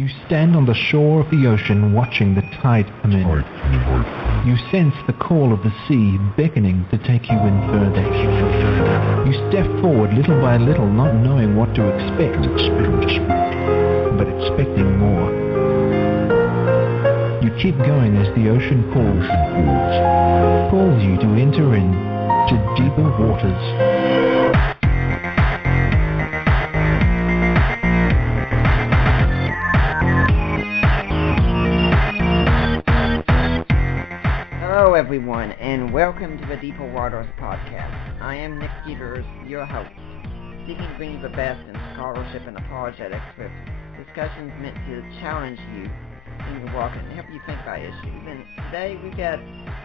You stand on the shore of the ocean watching the tide come in. You sense the call of the sea beckoning to take you in further. You step forward little by little, not knowing what to expect, but expecting more. You keep going as the ocean pulls you to enter in to deeper waters. Hello everyone, and welcome to the Deeper Waters podcast. I am Nick Peters, your host, seeking to bring you the best in scholarship and apologetics with discussions meant to challenge you in your walk and help you think about issues. And today we've got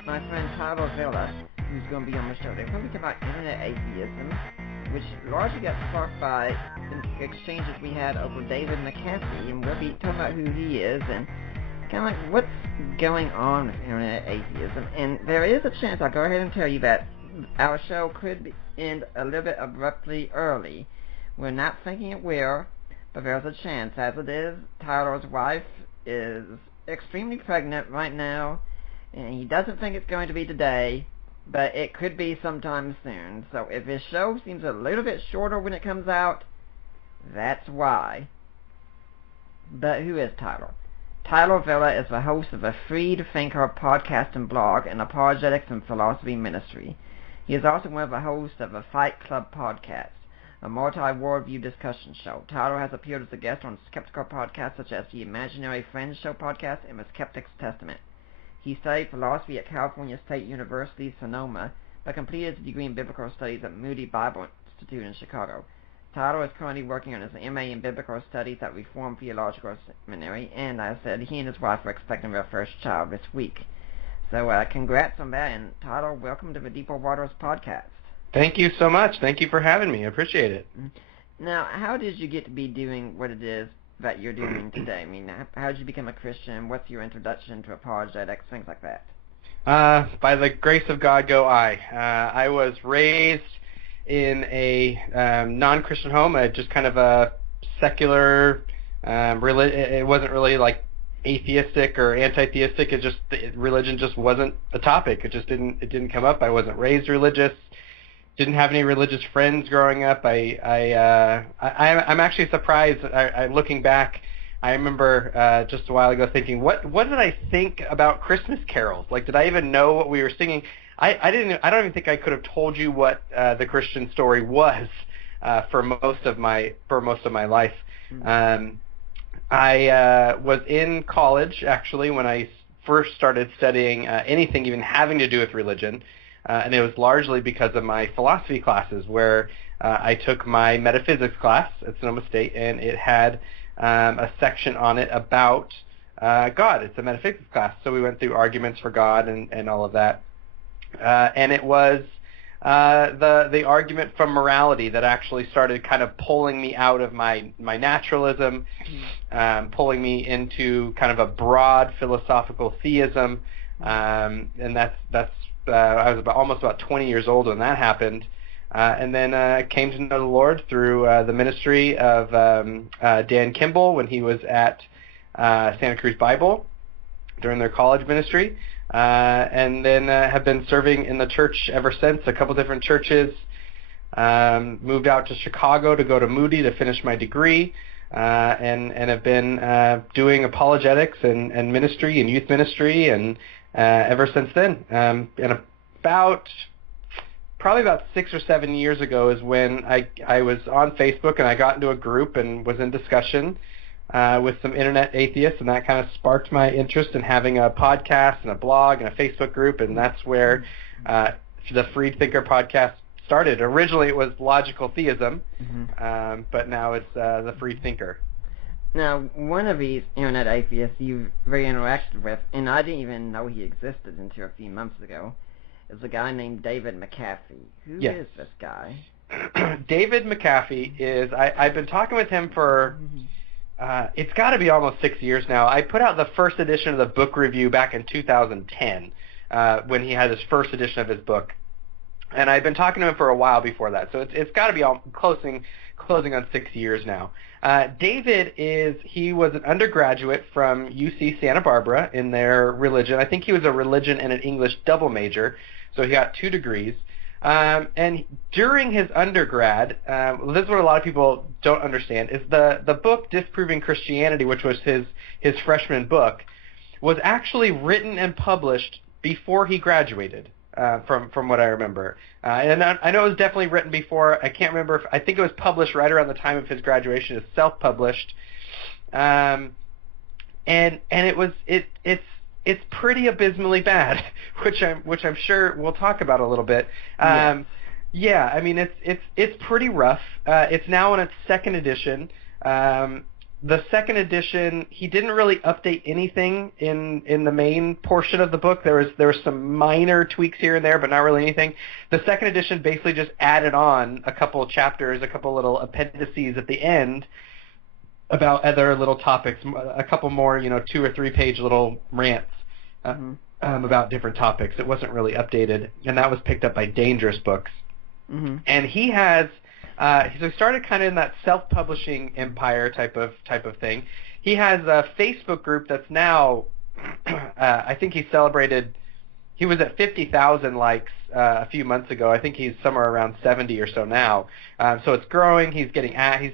my friend Tyler Vela, who's going to be on the show. They're going to be talking about internet atheism, which largely got sparked by the exchanges we had over David McAfee, and we'll be talking about who he is and kind of like what's going on with internet atheism. And there is a chance, I'll go ahead and tell you, that our show could end a little bit abruptly early. We're not thinking it will, but there's a chance. As it is, Tyler's wife is extremely pregnant right now, and he doesn't think it's going to be today, but it could be sometime soon. So if his show seems a little bit shorter when it comes out, that's why. But who is Tyler? Tyler Vela is the host of a Freed Thinker podcast and blog and apologetics and philosophy ministry. He is also one of the hosts of a Fight Club podcast, a multi-worldview discussion show. Tyler has appeared as a guest on skeptical podcasts such as the Imaginary Friends Show podcast and the Skeptic's Testament. He studied philosophy at California State University, Sonoma, but completed his degree in biblical studies at Moody Bible Institute in Chicago. Tyler is currently working on his MA in Biblical Studies at Reformed Theological Seminary, and as I said, he and his wife are expecting their first child this week. So congrats on that, and Tyler, welcome to the Deeper Waters podcast. Thank you so much. Thank you for having me. I appreciate it. Now, how did you get to be doing what it is that you're doing today? I mean, how did you become a Christian? What's your introduction to apologetics, things like that? By the grace of God go I. I was raised in a non-Christian home, just kind of a secular it wasn't really like atheistic or anti-theistic. Religion just wasn't a topic. It didn't come up. I wasn't raised religious. Didn't have any religious friends growing up. I'm actually surprised. Looking back, I remember just a while ago thinking, what did I think about Christmas carols? Like, did I even know what we were singing? I don't even think I could have told you what the Christian story was for most of my life. I was in college actually when I first started studying anything even having to do with religion, and it was largely because of my philosophy classes where I took my metaphysics class at Sonoma State, and it had a section on it about God. It's a metaphysics class, so we went through arguments for God and all of that. And it was the argument from morality that actually started kind of pulling me out of my naturalism, pulling me into kind of a broad philosophical theism, and that's I was almost about 20 years old when that happened, and then I came to know the Lord through the ministry of Dan Kimball when he was at Santa Cruz Bible during their college ministry. And then have been serving in the church ever since, a couple different churches. Moved out to Chicago to go to Moody to finish my degree, and have been doing apologetics and ministry and youth ministry, and ever since then. And probably about 6 or 7 years ago is when I was on Facebook and I got into a group and was in discussion with some internet atheists, and that kind of sparked my interest in having a podcast and a blog and a Facebook group, and that's where the Freed Thinker podcast started. Originally it was Logical Theism, but now it's the Freed Thinker. Now, one of these internet atheists you've very interacted with, and I didn't even know he existed until a few months ago, is a guy named David McAfee. Who is this guy? David McAfee is, I've been talking with him for... it's got to be almost 6 years now. I put out the first edition of the book review back in 2010 when he had his first edition of his book. And I'd been talking to him for a while before that. So it's got to be close closing on 6 years now. David he was an undergraduate from UC Santa Barbara in their religion. I think he was a religion and an English double major, so he got 2 degrees. And during his undergrad, this is what a lot of people don't understand, is the book Disproving Christianity, which was his freshman book, was actually written and published before he graduated, from what I remember. And I know it was definitely written before. I can't remember. I think it was published right around the time of his graduation. It's self-published. And it's pretty abysmally bad, which I'm sure we'll talk about a little bit. Yeah, I mean it's pretty rough. It's now in its 2nd edition. The 2nd edition, he didn't really update anything in the main portion of the book. There was some minor tweaks here and there, but not really anything. The 2nd edition basically just added on a couple of chapters, a couple little appendices at the end about other little topics, a couple more, 2 or 3 page little rants about different topics. It wasn't really updated, and that was picked up by Dangerous Books. Mm-hmm. And he has, so he started kind of in that self-publishing empire type of thing. He has a Facebook group that's now, I think he was at 50,000 likes a few months ago. I think he's somewhere around 70 or so now. So it's growing. He's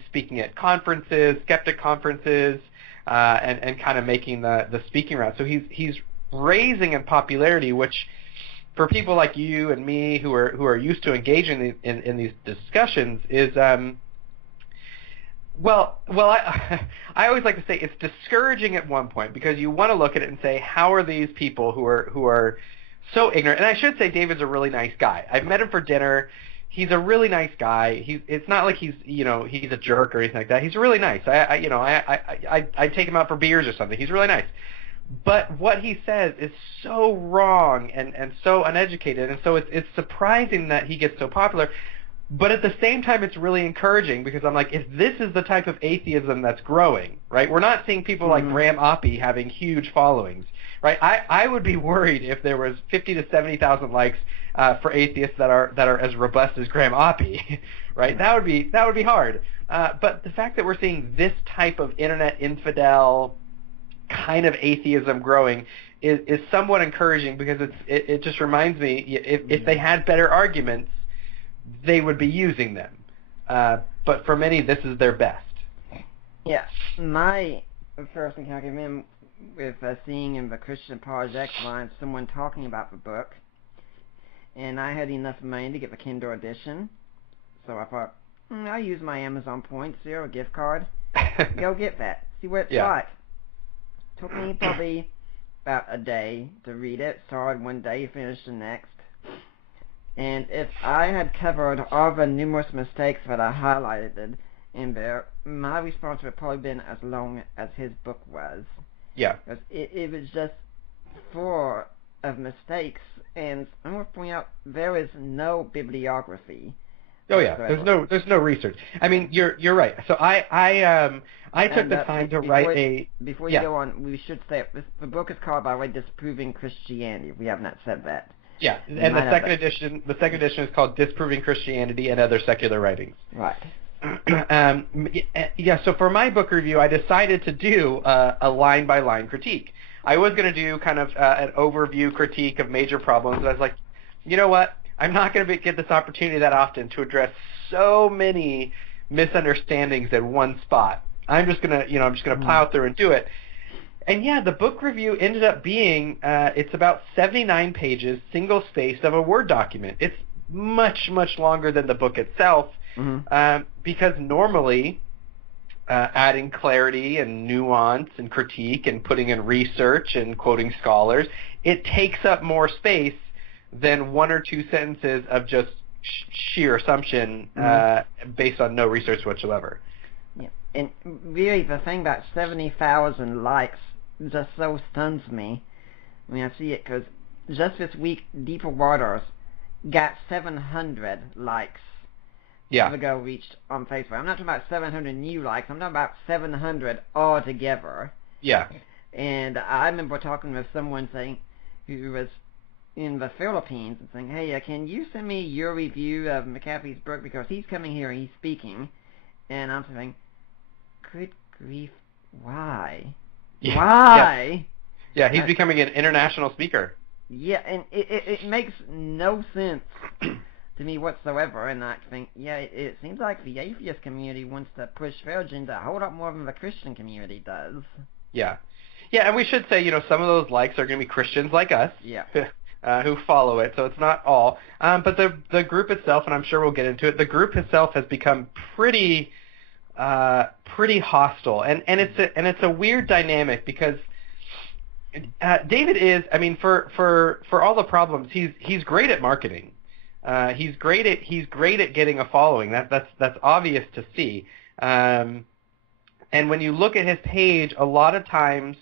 speaking at conferences, skeptic conferences, and kind of making the speaking route. So he's raising in popularity, which for people like you and me who are used to engaging in these discussions is I always like to say it's discouraging at one point, because you want to look at it and say, how are these people who are so ignorant? And I should say David's a really nice guy. I've met him for dinner. He's a really nice guy. It's not like he's a jerk or anything like that. He's really nice. I take him out for beers or something. He's really nice. But what he says is so wrong and so uneducated, and so it's surprising that he gets so popular. But at the same time, it's really encouraging, because I'm like, if this is the type of atheism that's growing, right? We're not seeing people like Graham Oppy having huge followings, right? I would be worried if there was 50 to 70,000 likes for atheists that are as robust as Graham Oppy, right? That would be hard. But the fact that we're seeing this type of internet infidel kind of atheism growing is somewhat encouraging, because it just reminds me, if they had better arguments, they would be using them. But for many, this is their best. Yeah, my first encounter with seeing in the Christian Project line someone talking about the book, and I had enough money to get the Kindle edition, so I thought, I'll use my Amazon points or a gift card. Go get that. See what it's like. Took me probably about a day to read it. Started one day, finished the next. And if I had covered all the numerous mistakes that I highlighted in there, my response would have probably been as long as his book was. Yeah. Because it was just full of mistakes, and I'm going to point out there is no bibliography. Oh yeah, there's no research. I mean, you're right. So I took the time to write a. Before you go on, we should say the book is called, by the way, Disproving Christianity. We have not said that. Yeah, and the second edition is called Disproving Christianity and Other Secular Writings. Right. So for my book review, I decided to do a line-by-line critique. I was going to do kind of an overview critique of major problems, but I was like, you know what? I'm not going to get this opportunity that often to address so many misunderstandings in one spot. I'm just going to plow through and do it. And yeah, the book review ended up being, it's about 79 pages, single-spaced, of a Word document. It's much, much longer than the book itself, because normally adding clarity and nuance and critique and putting in research and quoting scholars, it takes up more space than 1 or 2 sentences of just sheer assumption based on no research whatsoever. Yeah, and really the thing about 70,000 likes just so stuns me when I see it, because just this week, Deeper Waters got 700 likes. The go reached on Facebook. I'm not talking about 700 new likes. I'm talking about 700 altogether. Yeah. And I remember talking with someone who was in the Philippines and saying, hey, can you send me your review of McAfee's book, because he's coming here and he's speaking, And I'm thinking, good grief, why? Yeah. Why? Yeah, he's becoming an international speaker. Yeah, and it makes no sense to me whatsoever, and I think, yeah, it seems like the atheist community wants to push their agenda a whole lot more than the Christian community does. Yeah. Yeah, and we should say, some of those likes are going to be Christians like us. Yeah. Who follow it, so it's not all. But the group itself, and I'm sure we'll get into it, the group itself has become pretty hostile, and it's a weird dynamic because David is, I mean, for all the problems, he's great at marketing. He's great at getting a following. That's obvious to see. And when you look at his page, a lot of times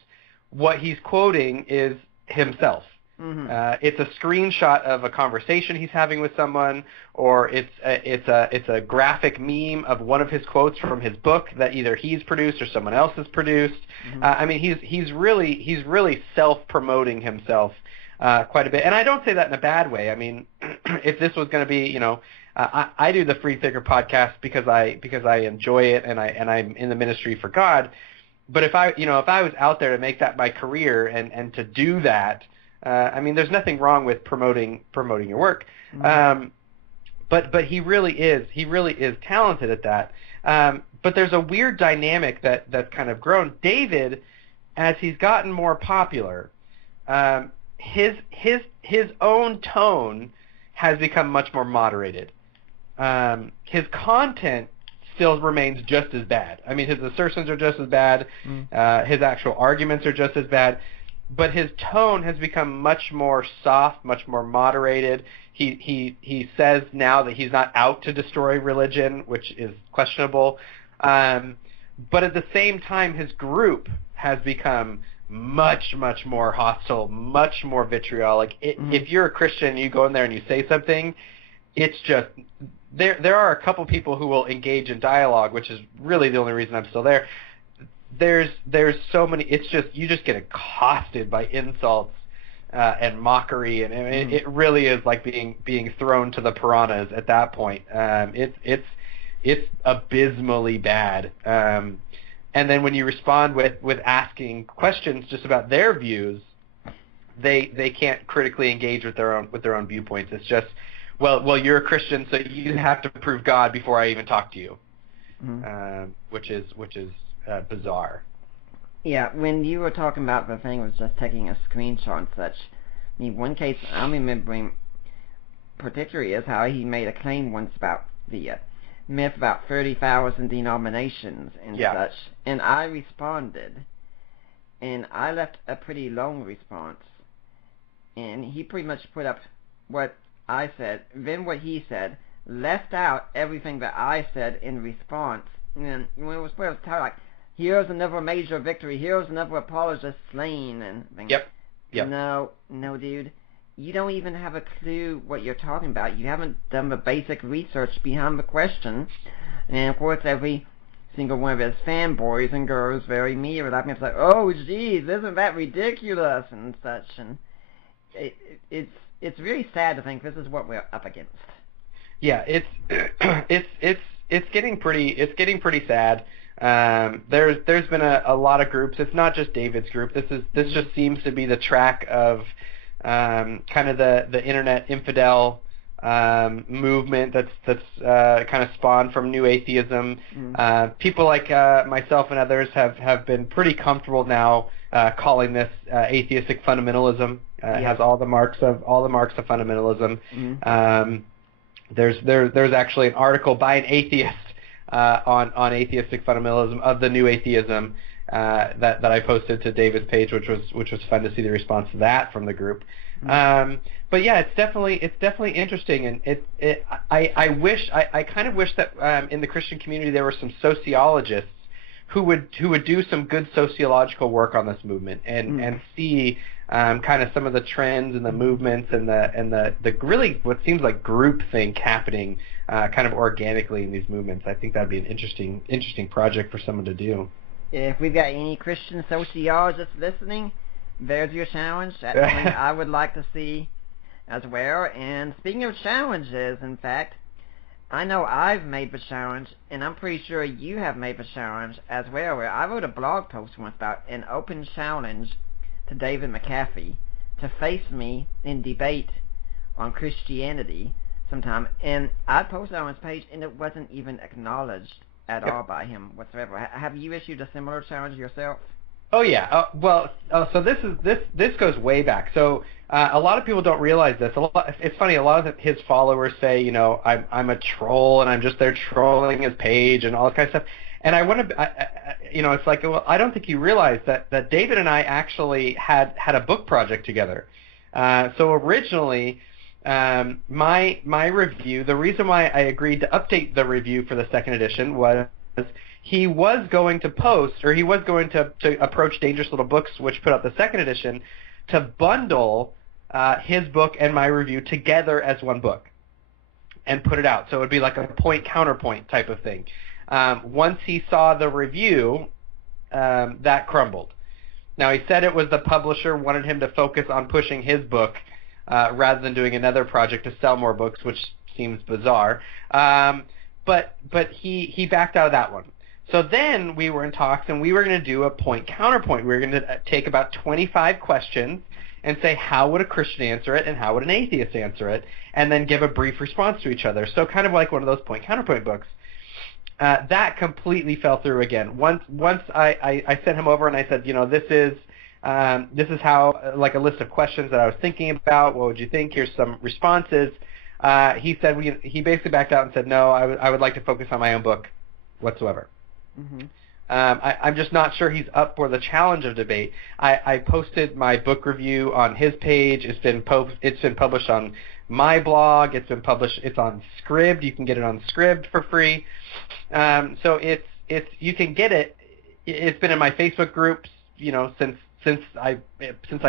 what he's quoting is himself. Mm-hmm. It's a screenshot of a conversation he's having with someone, or it's a graphic meme of one of his quotes from his book that either he's produced or someone else has produced. Mm-hmm. I mean, he's really self-promoting himself quite a bit, and I don't say that in a bad way. I mean, if this was going to be, I do the Free Thinker podcast because I enjoy it and I'm in the ministry for God. But if I was out there to make that my career and to do that. I mean, there's nothing wrong with promoting your work, Mm-hmm. But he really is talented at that. But there's a weird dynamic that's kind of grown. David, as he's gotten more popular, his own tone has become much more moderated. His content still remains just as bad. I mean, his assertions are just as bad. His actual arguments are just as bad. But his tone has become much more soft, much more moderated. He says now that he's not out to destroy religion, which is questionable. But at the same time, his group has become much, much more hostile, much more vitriolic. If you're a Christian, you go in there and you say something, it's just there are a couple people who will engage in dialogue, which is really the only reason I'm still there. There's so many. It's just you just get accosted by insults and mockery, and it really is like being thrown to the piranhas at that point. It's abysmally bad. And then when you respond with asking questions just about their views, they can't critically engage with their own viewpoints. It's just well you're a Christian, so you have to prove God before I even talk to you, which is bizarre. Yeah, when you were talking about the thing was just taking a screenshot and such, I mean, one case I'm remembering particularly is how he made a claim once about the myth about 30,000 denominations and such, and I responded, and I left a pretty long response, and he pretty much put up what I said, then what he said, left out everything that I said in response, and when it was like, here's another major victory, here's another apologist slain, and things. Yep. No, dude. You don't even have a clue what you're talking about. You haven't done the basic research behind the question. And, of course, every single one of his fanboys and girls very me with that. It's like, oh, geez, isn't that ridiculous, and such. And it's really sad to think this is what we're up against. Yeah, it's getting pretty sad. There's been a lot of groups. It's not just David's group. This just seems to be the track of kind of the internet infidel movement that's kind of spawned from new atheism. People like myself and others have been pretty comfortable now calling this atheistic fundamentalism. It has all the marks of fundamentalism. There's actually an article by an atheist on atheistic fundamentalism of the new atheism that I posted to David's page, which was fun to see the response to that from the group. But yeah, it's definitely interesting, and I kind of wish that in the Christian community there were some sociologists who would do some good sociological work on this movement and see kind of some of the trends and the movements and the really what seems like groupthink happening kind of organically in these movements. I think that'd be an interesting project for someone to do. If we've got any Christian sociologists listening, there's your challenge. That's something I would like to see as well. And speaking of challenges, in fact, I know I've made the challenge, and I'm pretty sure you have made the challenge as well, where I wrote a blog post once about an open challenge to David McAfee to face me in debate on Christianity sometime, and I posted it on his page, and it wasn't even acknowledged at all by him whatsoever. Have you issued a similar challenge yourself? Oh yeah. So this goes way back. So a lot of people don't realize this. It's funny. A lot of his followers say, I'm a troll and I'm just there trolling his page and all that kind of stuff. And I want to, it's like, well, I don't think you realize that David and I actually had a book project together. So originally, my review, the reason why I agreed to update the review for the second edition was he was going to post, or he was going to approach Dangerous Little Books, which put out the second edition, to bundle his book and my review together as one book and put it out. So it would be like a point-counterpoint type of thing. Once he saw the review, that crumbled. Now, he said it was the publisher wanted him to focus on pushing his book rather than doing another project to sell more books, which seems bizarre. But he backed out of that one. So then we were in talks, and we were going to do a point-counterpoint. We were going to take about 25 questions and say, how would a Christian answer it and how would an atheist answer it, and then give a brief response to each other. So kind of like one of those point-counterpoint books. That completely fell through again. Once I sent him over and I said, this is how, like a list of questions that I was thinking about. What would you think? Here's some responses. He said he basically backed out and said, no, I would like to focus on my own book whatsoever. Mm-hmm. I'm just not sure he's up for the challenge of debate. I posted my book review on his page. It's been published on my blog. It's on Scribd. You can get it on Scribd for free. So you can get it. It's been in my Facebook groups, since I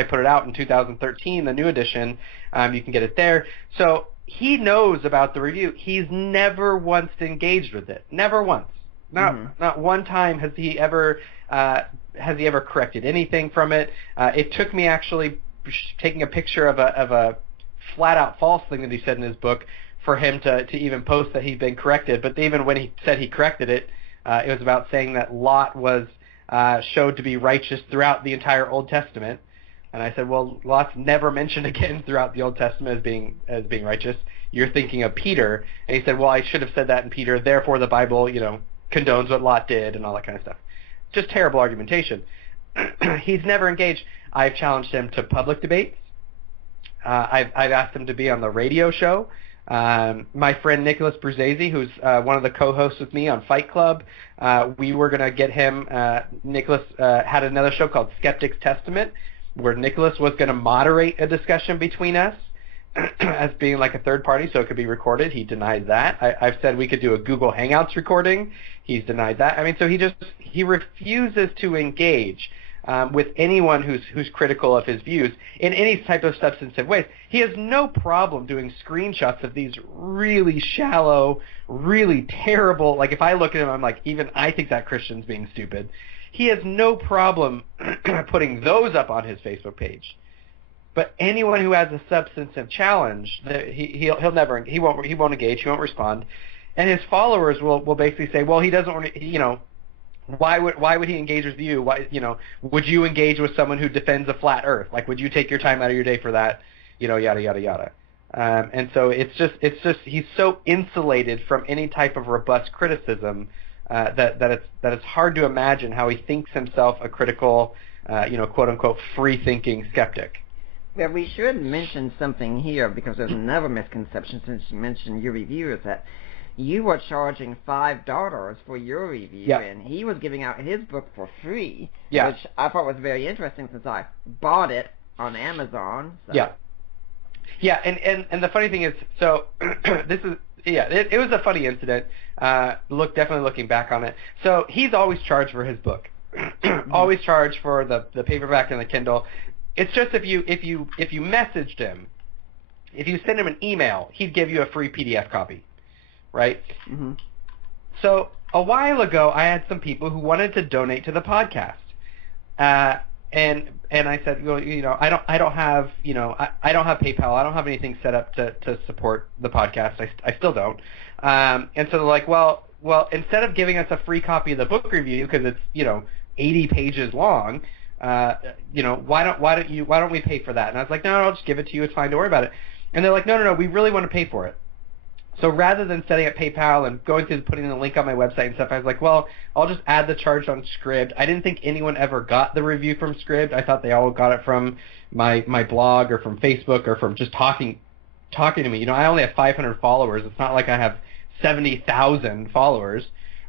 put it out in 2013, the new edition. You can get it there. So he knows about the review. He's never once engaged with it. Never once. Not one time has he ever corrected anything from it. It took me actually taking a picture of a flat out false thing that he said in his book for him to even post that he'd been corrected. But even when he said he corrected it, it was about saying that Lot was showed to be righteous throughout the entire Old Testament. And I said, well, Lot's never mentioned again throughout the Old Testament as being righteous. You're thinking of Peter. And he said, well, I should have said that in Peter. Therefore, the Bible, condones what Lot did and all that kind of stuff. Just terrible argumentation. He's never engaged. I've challenged him to public debates. I've asked him to be on the radio show. My friend Nicholas Bruzzese, who's one of the co-hosts with me on Fight Club, we were going to get him. Nicholas had another show called Skeptic's Testament, where Nicholas was going to moderate a discussion between us as being like a third party, so it could be recorded. He denied that. I've said we could do a Google Hangouts recording. He's denied that. I mean, so he refuses to engage with anyone who's critical of his views in any type of substantive ways. He has no problem doing screenshots of these really shallow, really terrible, like if I look at him, I'm like, even I think that Christian's being stupid. He has no problem putting those up on his Facebook page. But anyone who has a substantive challenge, he won't engage, he won't respond, and his followers will basically say, well, he doesn't want to, why would he engage with you? Why, would you engage with someone who defends a flat Earth? Like, would you take your time out of your day for that? Yada yada yada. And so it's just he's so insulated from any type of robust criticism that it's hard to imagine how he thinks himself a critical, quote unquote free thinking skeptic. Well, we should mention something here, because there's another misconception since you mentioned your review, is that you were charging $5 for your review, and he was giving out his book for free, which I thought was very interesting since I bought it on Amazon. So. Yeah, and the funny thing is, so it was a funny incident. Definitely looking back on it. So he's always charged for his book, always charged for the paperback and the Kindle. It's just if you messaged him, if you send him an email, he'd give you a free PDF copy, right? Mm-hmm. So a while ago, I had some people who wanted to donate to the podcast, and I said, well, I don't have I don't have PayPal. I don't have anything set up to support the podcast. I still don't. And so they're like, well, instead of giving us a free copy of the book review because it's 80 pages long, why don't we pay for that? And I was like, no, I'll just give it to you. It's fine. Don't worry about it. And they're like, no, we really want to pay for it. So rather than setting up PayPal and going through putting the link on my website and stuff, I was like, well, I'll just add the charge on Scribd. I didn't think anyone ever got the review from Scribd. I thought they all got it from my blog or from Facebook or from just talking to me. I only have 500 followers. It's not like I have 70,000 followers.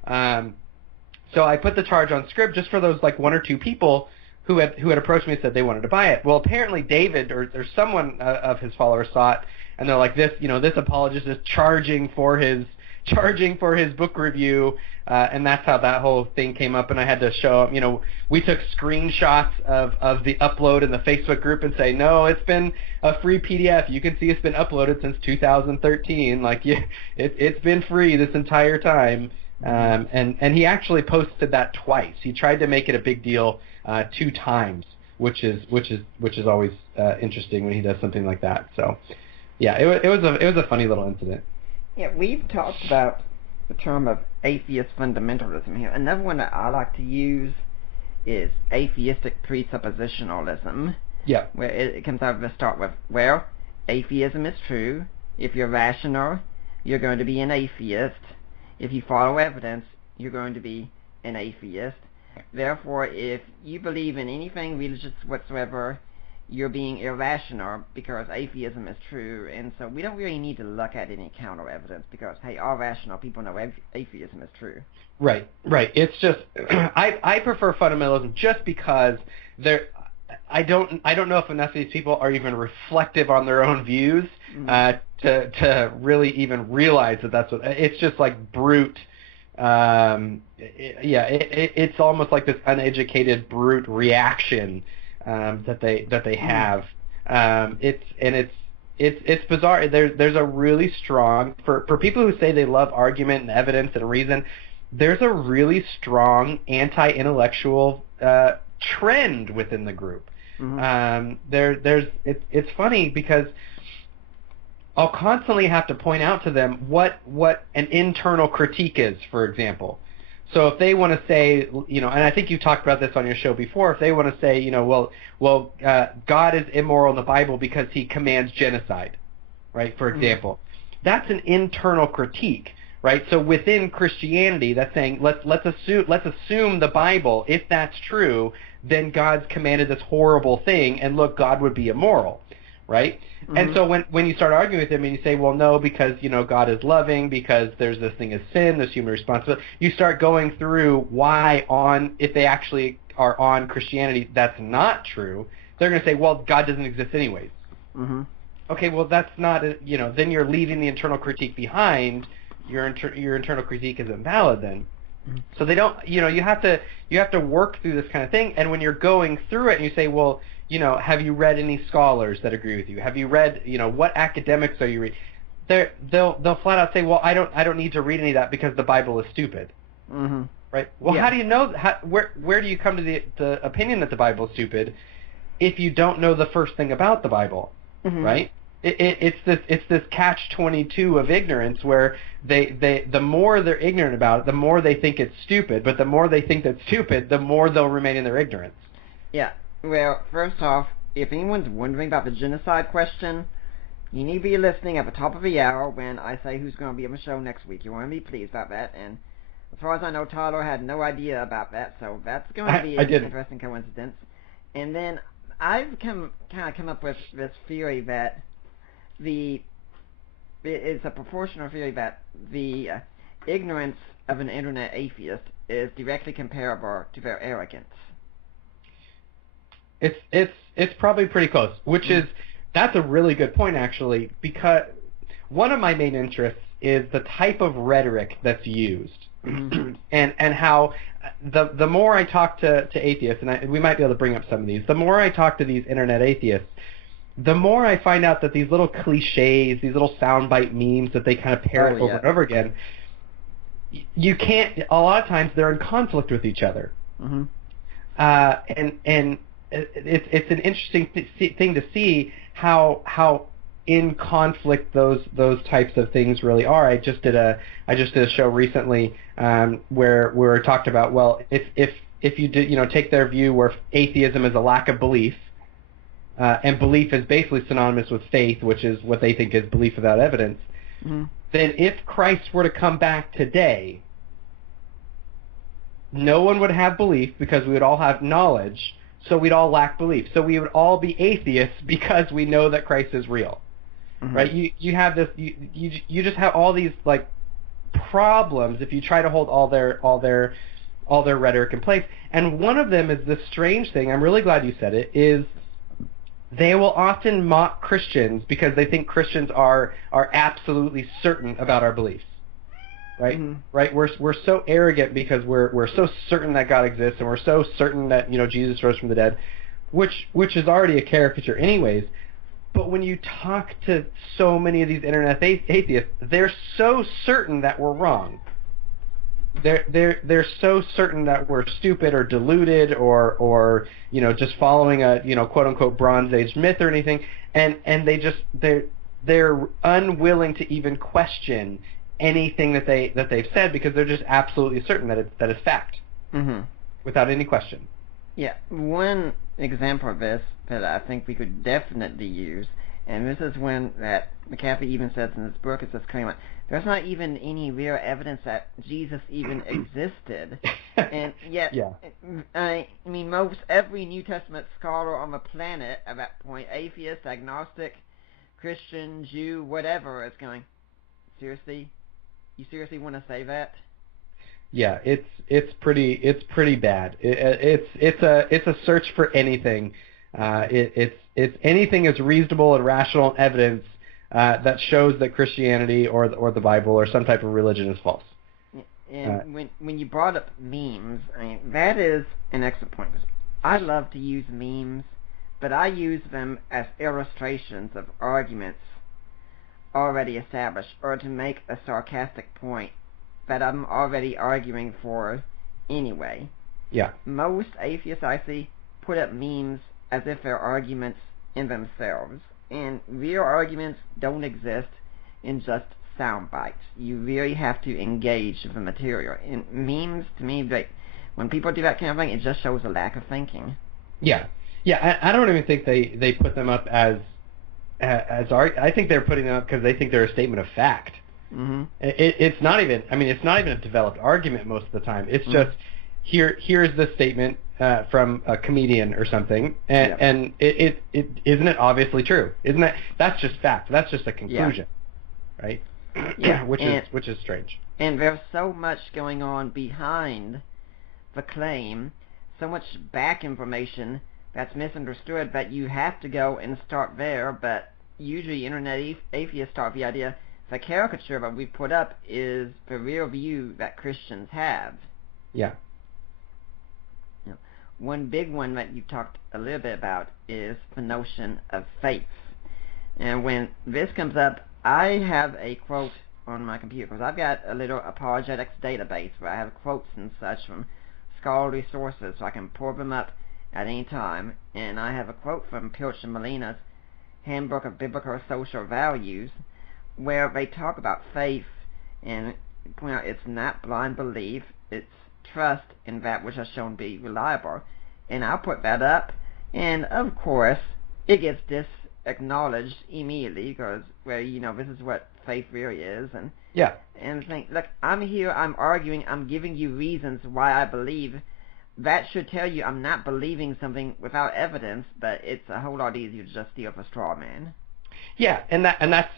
So I put the charge on Scribd just for those like one or two people who had approached me and said they wanted to buy it. Well, apparently David or someone of his followers saw it. And they're like, this apologist is charging for his book review, and that's how that whole thing came up. And I had to show them, we took screenshots of the upload in the Facebook group and say, no, it's been a free PDF. You can see it's been uploaded since 2013. Like, it's been free this entire time. And he actually posted that twice. He tried to make it a big deal 2 times, which is always interesting when he does something like that. So. Yeah, it was a funny little incident. Yeah, we've talked about the term of atheist fundamentalism here. Another one that I like to use is atheistic presuppositionalism. Yeah. Where it comes out of the start with, well, atheism is true. If you're rational, you're going to be an atheist. If you follow evidence, you're going to be an atheist. Therefore, if you believe in anything religious whatsoever, you're being irrational because atheism is true, and so we don't really need to look at any counter evidence because, hey, all rational people know atheism is true. Right. It's just I prefer fundamentalism just because I don't know if enough of these people are even reflective on their own views to really even realize that that's what it's just like brute. It's almost like this uneducated brute reaction. That they have. It's bizarre. There's a really strong for people who say they love argument and evidence and reason. There's a really strong anti-intellectual trend within the group. It's funny because I'll constantly have to point out to them what an internal critique is, for example. So if they want to say, and I think you talked about this on your show before, if they want to say, God is immoral in the Bible because he commands genocide, right, for example, that's an internal critique, right? So within Christianity, that's saying, let's assume the Bible, if that's true, then God's commanded this horrible thing, and look, God would be immoral, right? And so when you start arguing with him and you say, well, no, because, God is loving, because there's this thing as sin, this human responsibility, you start going through why if they actually are on Christianity, that's not true. They're going to say, well, God doesn't exist anyways. Okay, well, that's not, then you're leaving the internal critique behind. Your internal critique is invalid then. So they don't, you have to work through this kind of thing. And when you're going through it and you say, well, have you read any scholars that agree with you? Have you read, what academics are you reading? They'll flat out say, well, I don't need to read any of that because the Bible is stupid. Right? Well, how do you know? Where do you come to the opinion that the Bible is stupid if you don't know the first thing about the Bible? Right? It's this catch-22 of ignorance where the more they're ignorant about it, the more they think it's stupid. But the more they think that's stupid, the more they'll remain in their ignorance. Yeah. Well, first off, if anyone's wondering about the genocide question, you need to be listening at the top of the hour when I say who's going to be on the show next week. You want to be pleased about that. And as far as I know, Tyler had no idea about that, so that's going to be an interesting coincidence. And then I've come up with this theory that it's a proportional theory that the ignorance of an internet atheist is directly comparable to their arrogance. It's probably pretty close, that's a really good point actually, because one of my main interests is the type of rhetoric that's used, and how the more I talk to atheists, and we might be able to bring up some of these, the more I talk to these internet atheists, the more I find out that these little cliches, these little soundbite memes that they kind of parrot over and over again, you can't. A lot of times they're in conflict with each other, and it's an interesting thing to see how in conflict those types of things really are. I just did a show recently where we talked about, well, if you take their view where atheism is a lack of belief, and belief is basically synonymous with faith, which is what they think is belief without evidence, Mm-hmm. then if Christ were to come back today, no one would have belief because we would all have knowledge, so we'd all lack belief. So we would all be atheists because we know that Christ is real. Mm-hmm. Right? You have this you just have all these like problems if you try to hold all their rhetoric in place. And one of them is this strange thing, I'm really glad you said it, is they will often mock Christians because they think Christians are absolutely certain about our beliefs. Right? Mm-hmm. Right? We're so arrogant because we're so certain that God exists, and we're so certain that Jesus rose from the dead, which is already a caricature anyways. But when you talk to so many of these internet atheists, they're so certain that we're wrong. They're so certain that we're stupid or deluded or just following a quote unquote Bronze Age myth or anything, and they're unwilling to even question anything that they've said because they're just absolutely certain that it's fact, Mm-hmm. without any question. Yeah, one example of this that I think we could definitely use, and this is one that McAfee even says in his book, is this claim that there's not even any real evidence that Jesus even existed, and yet, Yeah. I mean, most every New Testament scholar on the planet at that point, atheist, agnostic, Christian, Jew, whatever, is going, seriously? You seriously want to say that? Yeah, it's pretty bad. It's a search for anything. It's anything is reasonable and rational evidence that shows that Christianity or the Bible or some type of religion is false. And when you brought up memes, I mean, that is an excellent point. I love to use memes, but I use them as illustrations of arguments already established, or to make a sarcastic point that I'm already arguing for anyway. Yeah. Most atheists I see put up memes as if they're arguments in themselves, and real arguments don't exist in just sound bites. You really have to engage the material. And memes, to me, when people do that kind of thing, it just shows a lack of thinking. Yeah. I don't even think they put them up as I think they're putting them up because they think they're a statement of fact. Mm-hmm. It's not even a developed argument most of the time. It's just here's the statement from a comedian or something, and it isn't it obviously true? Isn't that's just fact? That's just a conclusion, right? Yeah, which is strange. And there's so much going on behind the claim, so much back information that's misunderstood that you have to go and start there. But usually internet atheists start the idea the caricature that we put up is the real view that Christians have. Yeah. One big one that you talked a little bit about is the notion of faith. And when this comes up, I have a quote on my computer, because I've got a little apologetics database where I have quotes and such from scholarly sources, so I can pull them up at any time. And I have a quote from Pilch and Molina's Handbook of Biblical Social Values, where they talk about faith and point out it's not blind belief, it's trust in that which has shown to be reliable. And I'll put that up, and of course it gets disacknowledged immediately, because this is what faith really is. And think, look, I'm here, I'm arguing, I'm giving you reasons why I believe. That should tell you I'm not believing something without evidence, but it's a whole lot easier to just steal for straw man. Yeah, and that's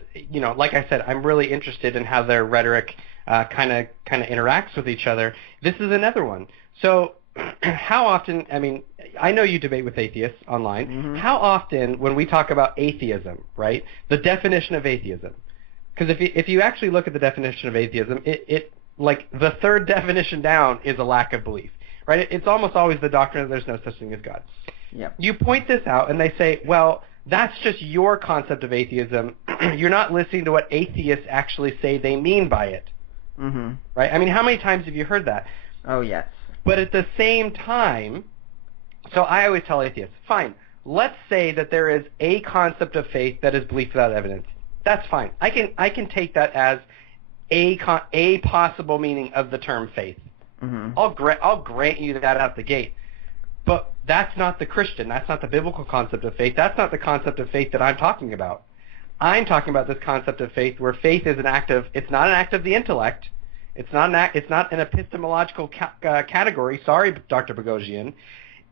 like I said, I'm really interested in how their rhetoric kind of interacts with each other. This is another one. So how often? I mean, I know you debate with atheists online. Mm-hmm. How often, when we talk about atheism, right? The definition of atheism, because if you actually look at the definition of atheism, it like the third definition down is a lack of belief, right? It's almost always the doctrine that there's no such thing as God. Yep. You point this out, and they say, well, that's just your concept of atheism. You're not listening to what atheists actually say they mean by it. Mm-hmm. Right? I mean, how many times have you heard that? Oh, yes. But at the same time, I always tell atheists, fine, let's say that there is a concept of faith that is belief without evidence. That's fine. I can take that as a possible meaning of the term faith. Mm-hmm. I'll grant you that out the gate. But that's not the Christian. That's not the biblical concept of faith. That's not the concept of faith that I'm talking about. I'm talking about this concept of faith where faith is it's not an act of the intellect. It's not an epistemological category. Sorry, Dr. Boghossian.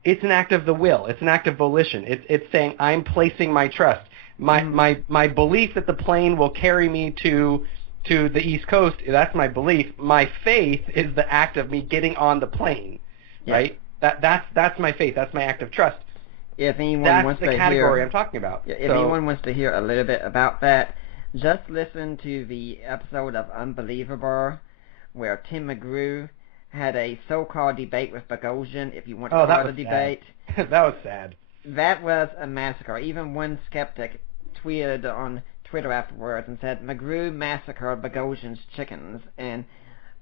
It's an act of the will. It's an act of volition. It's saying I'm placing my trust. My belief that the plane will carry me to the East Coast, that's my belief. My faith is the act of me getting on the plane, right? That's my faith. That's my act of trust. If anyone that's wants the to category hear, I'm talking about. If anyone wants to hear a little bit about that, just listen to the episode of Unbelievable where Tim McGrew had a so-called debate with Boghossian, if you want to call it a debate. That was sad. That was a massacre. Even one skeptic tweeted on Twitter afterwards and said, McGrew massacred Boghossian's chickens. And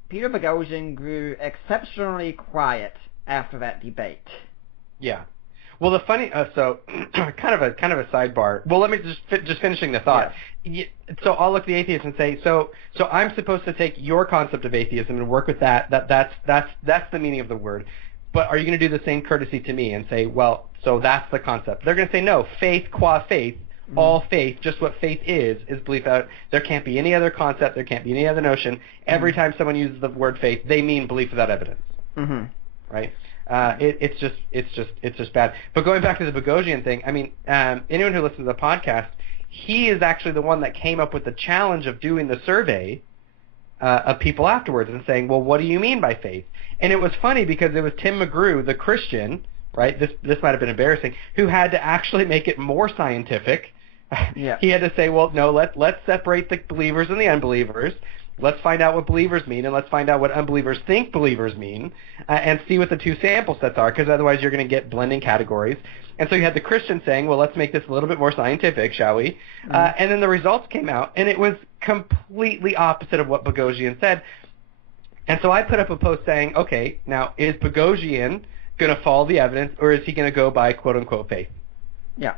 Peter Boghossian grew exceptionally quiet after that debate. Yeah. Well, the funny, so kind of a sidebar. Well, let me just finishing the thought. Yeah. So I'll look at the atheist and say, so I'm supposed to take your concept of atheism and work with that. That's the meaning of the word. But are you going to do the same courtesy to me and say, well, so that's the concept? They're going to say, no, faith qua faith, all faith, just what faith is belief out. There can't be any other concept. There can't be any other notion. Every time someone uses the word faith, they mean belief without evidence. Mm-hmm. Right? It's just bad. But going back to the Boghossian thing, I mean, anyone who listens to the podcast, he is actually the one that came up with the challenge of doing the survey of people afterwards and saying, well, what do you mean by faith? And it was funny because it was Tim McGrew, the Christian, right? This might have been embarrassing, who had to actually make it more scientific. Yeah. He had to say, well, no, let's separate the believers and the unbelievers. Let's find out what believers mean, and let's find out what unbelievers think believers mean, and see what the two sample sets are, because otherwise you're going to get blending categories. And so you had the Christian saying, well, let's make this a little bit more scientific, shall we? And then the results came out, and it was completely opposite of what Boghossian said. And so I put up a post saying, okay, now is Boghossian going to follow the evidence, or is he going to go by quote-unquote faith? Yeah.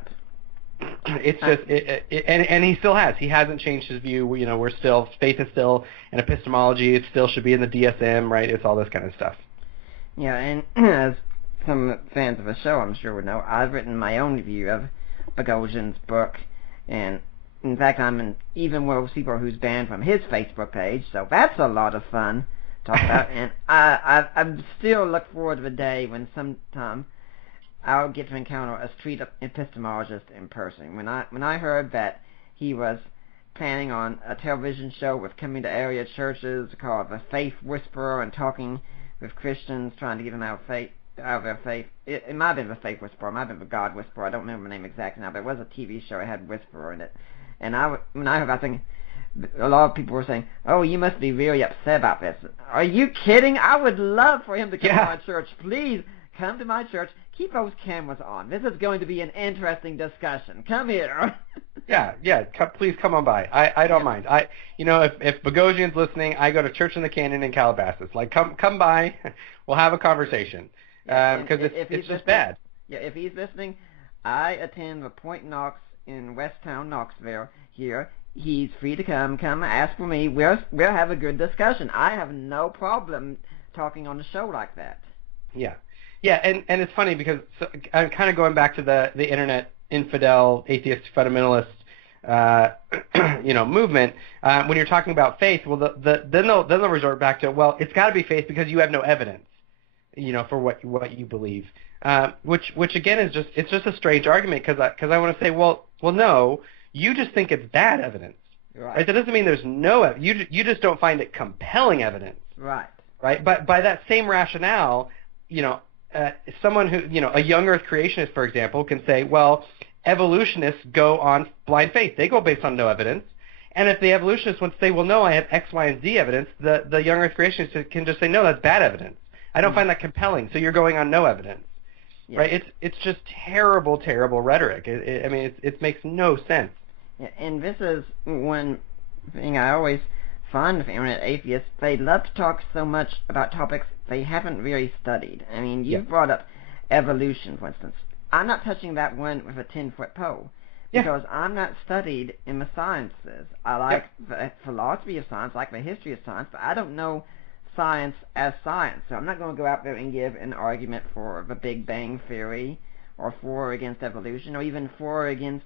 It's just, and he still has. He hasn't changed his view. You know, faith is still an epistemology. It still should be in the DSM, right? It's all this kind of stuff. Yeah, and as some fans of the show, I'm sure would know, I've written my own view of Boghossian's book, and in fact, I'm an even Will Seaboard who's banned from his Facebook page, so that's a lot of fun to talk about. And I still look forward to the day when sometime I'll get to encounter a street epistemologist in person. When I heard that he was planning on a television show with coming to area churches called The Faith Whisperer and talking with Christians, trying to get them out of their faith. It might have been The Faith Whisperer, it might have been The God Whisperer, I don't remember the name exactly now, but it was a TV show, it had Whisperer in it. And when I heard that thing, a lot of people were saying, oh, you must be really upset about this. Are you kidding? I would love for him to come to my church. Please come to my church. Keep those cameras on. This is going to be an interesting discussion. Come here. Yeah. Please come on by. I don't mind. If Boghossian's listening, I go to Church in the Canyon in Calabasas. Like, come by. We'll have a conversation. Because it's just bad. Yeah, if he's listening, I attend the Point Knox in Westtown, Knoxville here. He's free to come ask for me. We'll have a good discussion. I have no problem talking on the show like that. Yeah, and it's funny because I'm kind of going back to the internet infidel, atheist, fundamentalist, movement. When you're talking about faith, well, then they'll resort back to, well, it's got to be faith because you have no evidence, for what you believe. Which again is just a strange argument because I want to say, well, no, you just think it's bad evidence. Right? That doesn't mean there's no you just don't find it compelling evidence. Right. But by that same rationale, someone who, a young Earth creationist, for example, can say, well, evolutionists go on blind faith. They go based on no evidence. And if the evolutionists want to say, well, no, I have X, Y, and Z evidence, the young Earth creationist can just say, no, that's bad evidence. I don't find that compelling, so you're going on no evidence. Yeah. Right? It's just terrible, terrible rhetoric. It makes no sense. Yeah, and this is one thing I always find with internet atheists. They love to talk so much about topics they haven't really studied. I mean, you brought up evolution, for instance. I'm not touching that one with a 10-foot pole because I'm not studied in the sciences. I like the philosophy of science, I like the history of science, but I don't know science as science. So I'm not going to go out there and give an argument for the Big Bang Theory or for or against evolution or even for or against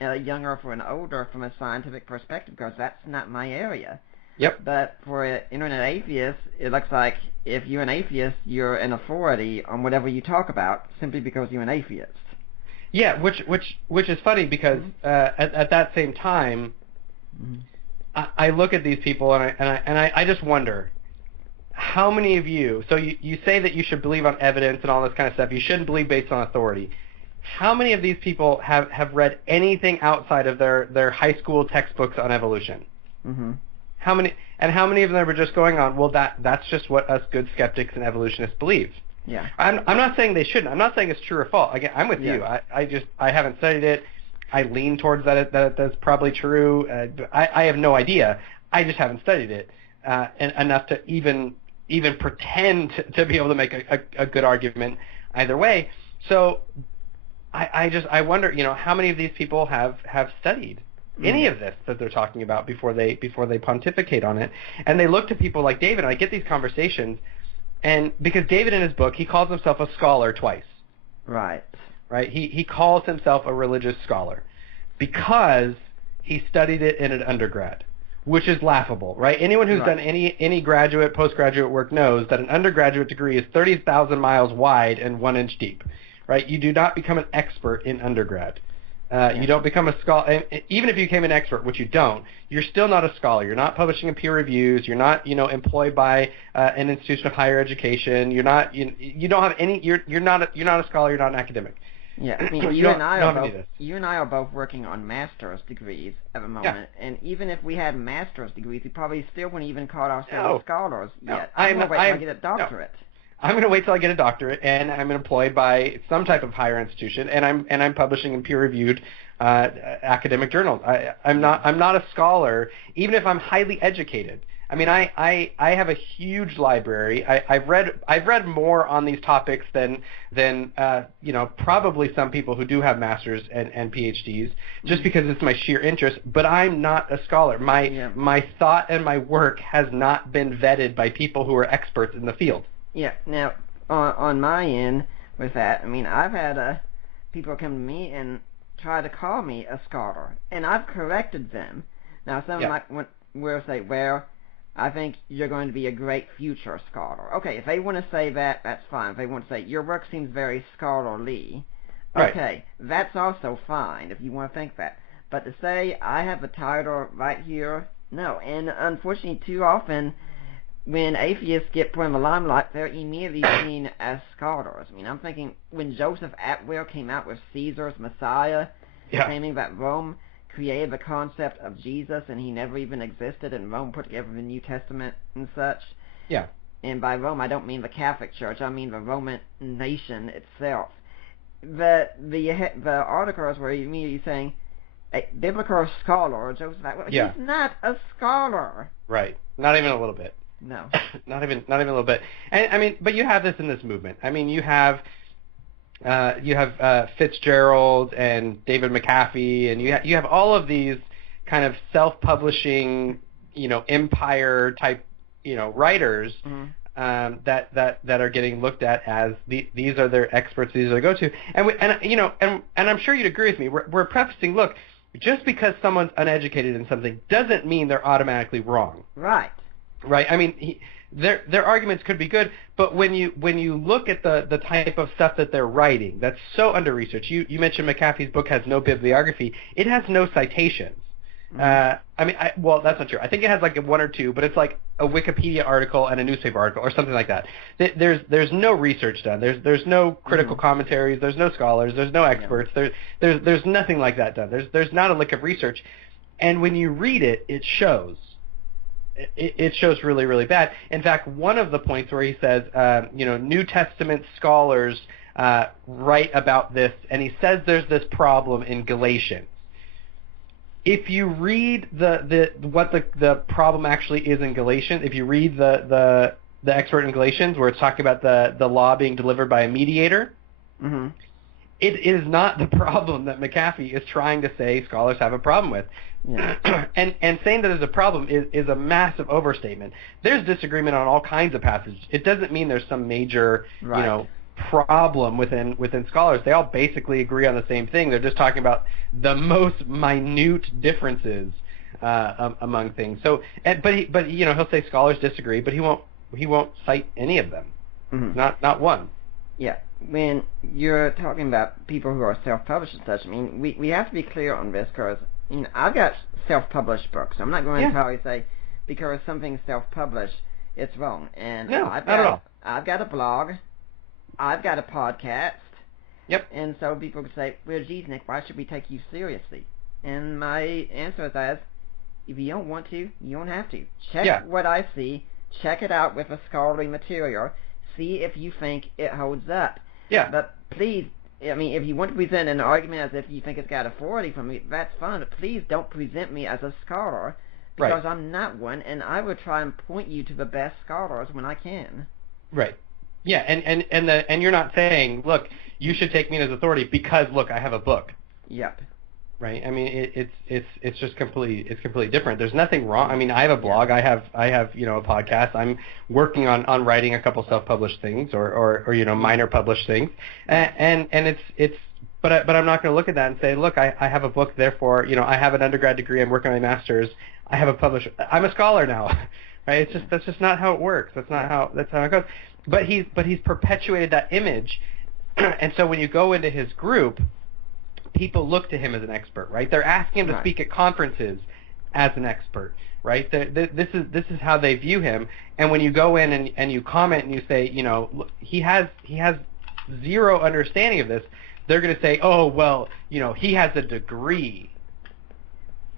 young Earth or an old Earth from a scientific perspective because that's not my area. Yep. But for an internet atheist, it looks like if you're an atheist, you're an authority on whatever you talk about simply because you're an atheist. Yeah, which is funny because at that same time, I look at these people and I just wonder how many of you. So you say that you should believe on evidence and all this kind of stuff. You shouldn't believe based on authority. How many of these people have read anything outside of their high school textbooks on evolution? Mm-hmm. How many of them are just going on, well, that's just what us good skeptics and evolutionists believe. Yeah. I'm not saying they shouldn't. I'm not saying it's true or false. Again, I'm with you. I haven't studied it. I lean towards that that's probably true. I have no idea. I just haven't studied it and enough to even pretend to be able to make a good argument either way. So I wonder, how many of these people have studied any of this that they're talking about before they pontificate on it, and they look to people like David. And I get these conversations, and because David in his book he calls himself a scholar twice. Right. He calls himself a religious scholar because he studied it in an undergrad, which is laughable, right? Anyone who's done any graduate, postgraduate work knows that an undergraduate degree is 30,000 miles wide and 1 inch deep, right? You do not become an expert in undergrad. You don't become a scholar. Even if you became an expert, which you don't, you're still not a scholar. You're not publishing in peer reviews. You're not, employed by an institution of higher education. You're not. You don't have any. You're not a scholar. You're not an academic. Yeah, I mean, you and I are both working on master's degrees at the moment, and even if we had master's degrees, we probably still wouldn't even call ourselves scholars yet. I'm going to wait till I get a doctorate. I'm going to wait till I get a doctorate, and I'm employed by some type of higher institution, and I'm publishing in peer-reviewed academic journals. I'm not a scholar, even if I'm highly educated. I mean, I have a huge library. I've read more on these topics than probably some people who do have masters and PhDs, just because it's my sheer interest. But I'm not a scholar. My thought and my work has not been vetted by people who are experts in the field. Yeah. Now, on my end with that, I mean, I've had people come to me and try to call me a scholar, and I've corrected them. Now, some will say, well, I think you're going to be a great future scholar. Okay, if they want to say that, that's fine. If they want to say, your work seems very scholarly, okay, that's also fine if you want to think that. But to say, I have a title right here, no. And unfortunately, too often, when atheists get put in the limelight, they're immediately seen as scholars. I mean, I'm thinking when Joseph Atwell came out with Caesar's Messiah, claiming that Rome created the concept of Jesus and he never even existed, and Rome put together the New Testament and such. Yeah. And by Rome, I don't mean the Catholic Church. I mean the Roman nation itself. The articles were immediately saying, a biblical scholar, Joseph Atwell, he's not a scholar. Right. Not even a little bit. No. Not even a little bit. And I mean, but you have this in this movement. I mean, you have Fitzgerald and David McAfee, and you have all of these kind of self-publishing, empire type, writers that are getting looked at as these are their experts, these are their go-to. And I'm sure you'd agree with me. We're prefacing, look, just because someone's uneducated in something doesn't mean they're automatically wrong. Right. Right. I mean, their arguments could be good, but when you look at the type of stuff that they're writing, that's so under research. You mentioned McAfee's book has no bibliography. It has no citations. Well, that's not true. I think it has like one or two, but it's like a Wikipedia article and a newspaper article or something like that. There's no research done. There's no critical commentaries. There's no scholars. There's no experts. There's nothing like that done. There's not a lick of research, and when you read it, it shows. It shows really, really bad. In fact, one of the points where he says, New Testament scholars write about this, and he says there's this problem in Galatians. If you read what the problem actually is in Galatians, if you read the expert in Galatians where it's talking about the law being delivered by a mediator, Mm-hmm. It is not the problem that McAfee is trying to say scholars have a problem with. Yeah. and saying that there's a problem is a massive overstatement. There's disagreement on all kinds of passages. It doesn't mean there's some major, Right. problem within scholars. They all basically agree on the same thing. They're just talking about the most minute differences among things. So, but he'll say scholars disagree, but he won't cite any of them. Mm-hmm. Not one. Yeah. When you're talking about people who are self-published and such, I mean, we have to be clear on this because, I've got self-published books. I'm not going to probably say because something's self-published, it's wrong. And No, not at all. I've got a blog. I've got a podcast. Yep. And so people could say, well, geez, Nick, why should we take you seriously? And my answer is that if you don't want to, you don't have to. Check what I see. Check it out with a scholarly material. See if you think it holds up. Yeah. But please, I mean, if you want to present an argument as if you think it's got authority from me, that's fine. But please don't present me as a scholar because I'm not one, and I will try and point you to the best scholars when I can. Right. Yeah, and you're not saying, look, you should take me as authority because look, I have a book. Yep. Right. I mean, it's just completely different. There's nothing wrong. I mean, I have a blog. I have a podcast. I'm working on writing a couple self-published things or minor published things. And it's but I'm not going to look at that and say, look, I have a book. Therefore, I have an undergrad degree. I'm working on my master's. I have a published. I'm a scholar now. Right. That's just not how it works. That's how it goes. But he's perpetuated that image, and so when you go into his group, people look to him as an expert, right? They're asking him to speak at conferences as an expert, right? This is how they view him. And when you go in and you comment and you say, he has zero understanding of this, they're going to say, oh well, he has a degree.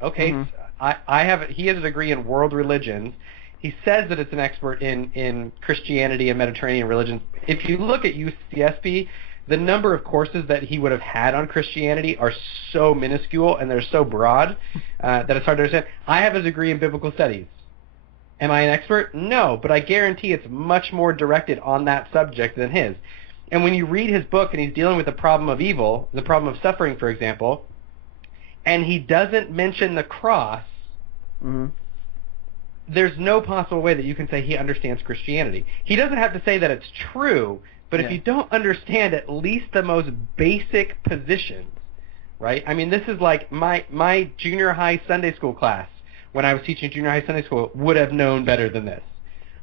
Okay, mm-hmm. He has a degree in world religions. He says that it's an expert in Christianity and Mediterranean religions. If you look at UCSB, the number of courses that he would have had on Christianity are so minuscule and they're so broad that it's hard to understand. I have a degree in biblical studies. Am I an expert? No, but I guarantee it's much more directed on that subject than his. And when you read his book and he's dealing with the problem of evil, the problem of suffering, for example, and he doesn't mention the cross, mm-hmm. there's no possible way that you can say he understands Christianity. He doesn't have to say that it's true, but if you don't understand at least the most basic positions, right? I mean, this is like my junior high Sunday school class when I was teaching junior high Sunday school would have known better than this,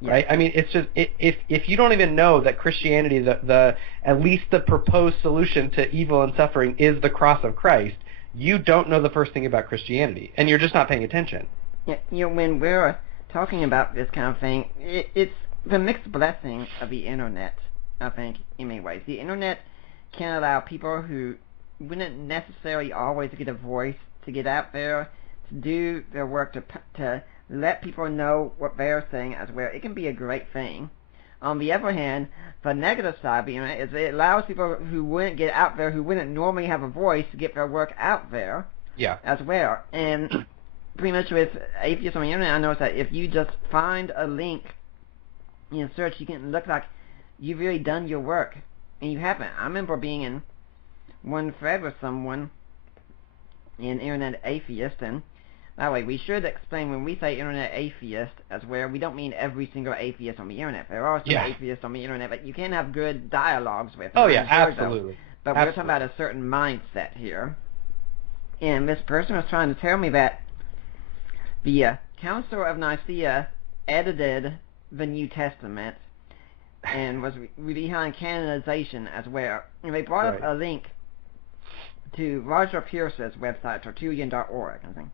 right? I mean, it's just if you don't even know that Christianity, the at least the proposed solution to evil and suffering is the cross of Christ, you don't know the first thing about Christianity, and you're just not paying attention. Yeah, when we're talking about this kind of thing, it's the mixed blessing of the internet, I think, in many ways. The internet can allow people who wouldn't necessarily always get a voice to get out there, to do their work, to let people know what they're saying as well. It can be a great thing. On the other hand, the negative side of the internet is it allows people who wouldn't get out there, who wouldn't normally have a voice, to get their work out there as well. And pretty much with atheists on the internet, I noticed that if you just find a link in a search, you can look like you've really done your work, and you haven't. I remember being in one thread with someone, an internet atheist, and by the way, we should explain when we say internet atheist as well, we don't mean every single atheist on the internet. There are some atheists on the internet, but you can have good dialogues with them. Oh yeah, absolutely. But we're talking about a certain mindset here. And this person was trying to tell me that the Council of Nicaea edited the New Testament and was behind canonization as well. And they brought up a link to Roger Pierce's website, Tertullian.org. I think,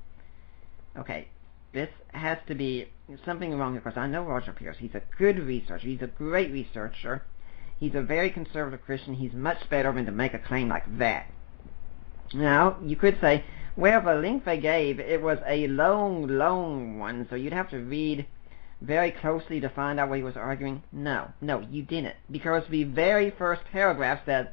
okay, this has to be something wrong here, because I know Roger Pierce. He's a good researcher. He's a great researcher. He's a very conservative Christian. He's much better than to make a claim like that. Now, you could say, well, the link they gave, it was a long one, so you'd have to read very closely to find out what he was arguing. No, you didn't. Because the very first paragraph said,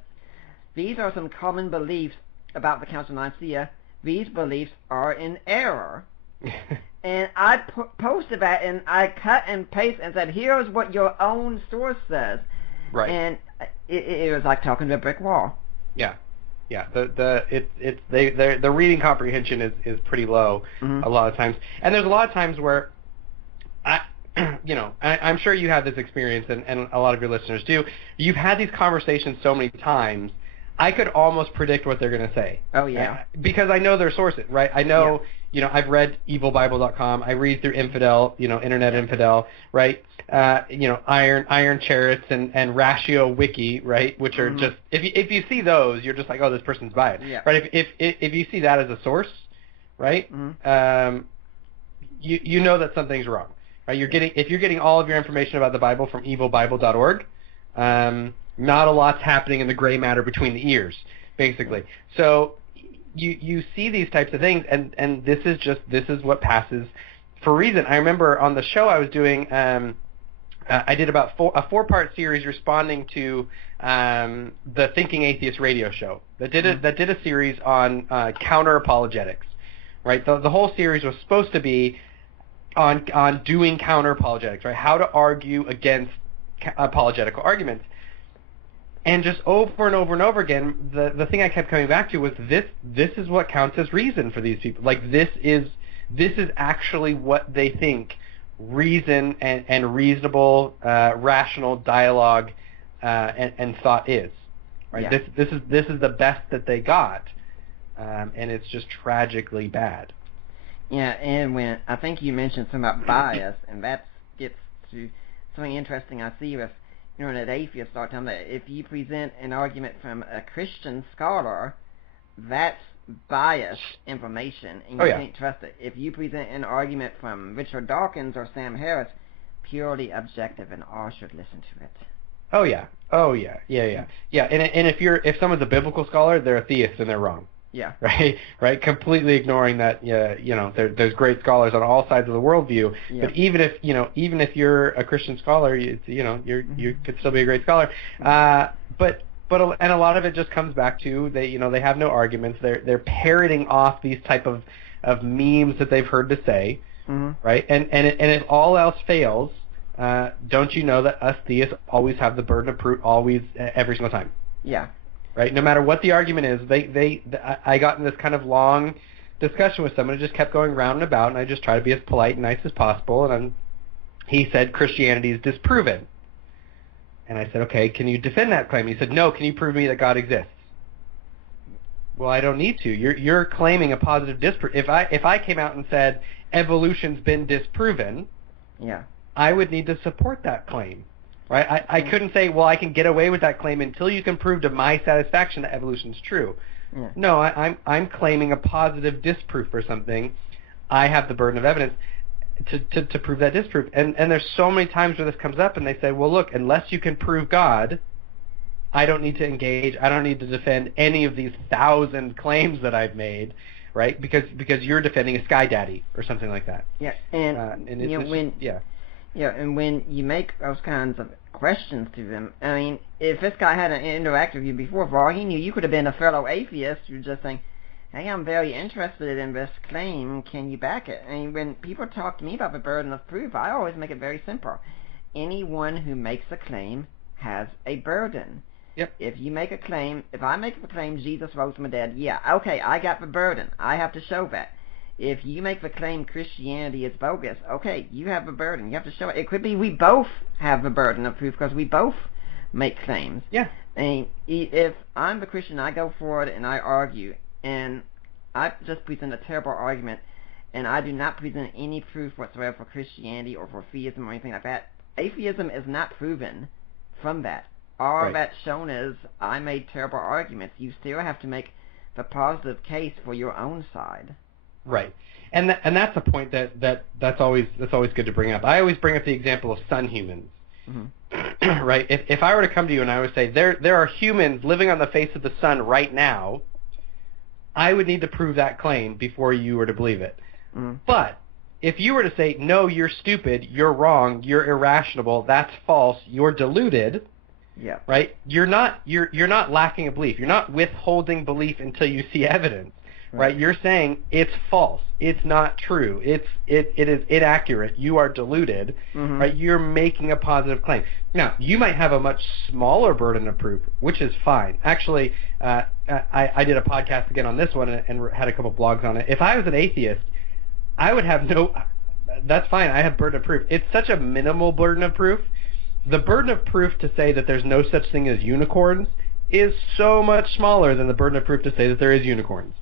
these are some common beliefs about the Council of Nicaea. These beliefs are in error. And I posted that, and I cut and pasted and said, here's what your own source says. Right. And it was like talking to a brick wall. Yeah. Yeah, the reading comprehension is pretty low a lot of times, and there's a lot of times where I'm sure you have this experience, and a lot of your listeners do. You've had these conversations so many times, I could almost predict what they're going to say. Oh yeah, because I know their sources, right? I know, I've read evilbible.com. I read through Infidel, Internet Infidel, right? Iron Chariots and Ratio Wiki, right? Which are just if you see those, you're just like, oh, this person's biased, right? If you see that as a source, right? You know that something's wrong, right? If you're getting all of your information about the Bible from evilbible.org, not a lot's happening in the gray matter between the ears, basically. So you see these types of things, and this is what passes for reason. I remember on the show I was doing, I did about a 4-part series responding to the Thinking Atheist radio show that did a series on counter apologetics, right? The whole series was supposed to be on doing counter apologetics, right? How to argue against apologetical arguments. And just over and over and over again, the thing I kept coming back to was this is what counts as reason for these people. Like this is actually what they think reason and reasonable, rational dialogue and thought is. Right? Yeah. This is the best that they got, and it's just tragically bad. Yeah, and when I think you mentioned something about bias, and that gets to something interesting I see with an atheist start telling that if you present an argument from a Christian scholar, that's biased information, and you can't trust it. If you present an argument from Richard Dawkins or Sam Harris, purely objective, and all should listen to it. Oh yeah. And if someone's a biblical scholar, they're a theist and they're wrong. Yeah. Right. Completely ignoring that. There's great scholars on all sides of the worldview. Yeah. But even if you're a Christian scholar, you could still be a great scholar. But a lot of it just comes back to they have no arguments. They're parroting off these type of memes that they've heard to say. Right. And if all else fails, don't you know that us theists always have the burden of proof, every single time? Yeah. Right, no matter what the argument is, I got in this kind of long discussion with someone who just kept going round and about, and I just tried to be as polite and nice as possible, and he said Christianity is disproven. And I said, okay, can you defend that claim? He said, no, can you prove me that God exists? Well, I don't need to. You're claiming a positive disproof. If I came out and said evolution's been disproven, I would need to support that claim. Right? I couldn't say, well, I can get away with that claim until you can prove to my satisfaction that evolution is true. Yeah. No, I'm claiming a positive disproof for something. I have the burden of evidence to prove that disproof. And there's so many times where this comes up, and they say, well, look, unless you can prove God, I don't need to engage. I don't need to defend any of these 1,000 claims that I've made, right? Because you're defending a sky daddy or something like that. Yeah, and and when you make those kinds of questions to them, I mean, if this guy hadn't interacted with you before, for all he knew, you could have been a fellow atheist who just saying, hey, I'm very interested in this claim, can you back it? And when people talk to me about the burden of proof, I always make it very simple. Anyone who makes a claim has a burden. Yep. If you make a claim, if I make the claim Jesus rose from the dead, okay, I got the burden. I have to show that. If you make the claim Christianity is bogus, okay, you have the burden. You have to show it. It could be we both have the burden of proof because we both make claims. Yeah. And if I'm the Christian, I go forward and I argue, and I just present a terrible argument, and I do not present any proof whatsoever for Christianity or for theism or anything like that. Atheism is not proven from that. All that's shown is I made terrible arguments. You still have to make the positive case for your own side. Right, and that's a point that's always good to bring up. I always bring up the example of sun humans, right? If I were to come to you and I would say there are humans living on the face of the sun right now, I would need to prove that claim before you were to believe it. But if you were to say no, you're stupid, you're wrong, you're irrational, that's false, you're deluded, right? You're not lacking a belief. You're not withholding belief until you see evidence. right? You're saying it's false, it's not true, it is inaccurate, you are deluded, right? You're making a positive claim. Now, you might have a much smaller burden of proof, which is fine. Actually, I did a podcast again on this one and had a couple blogs on it. If I was an atheist, I would have that's fine, I have burden of proof. It's such a minimal burden of proof. The burden of proof to say that there's no such thing as unicorns is so much smaller than the burden of proof to say that there is unicorns.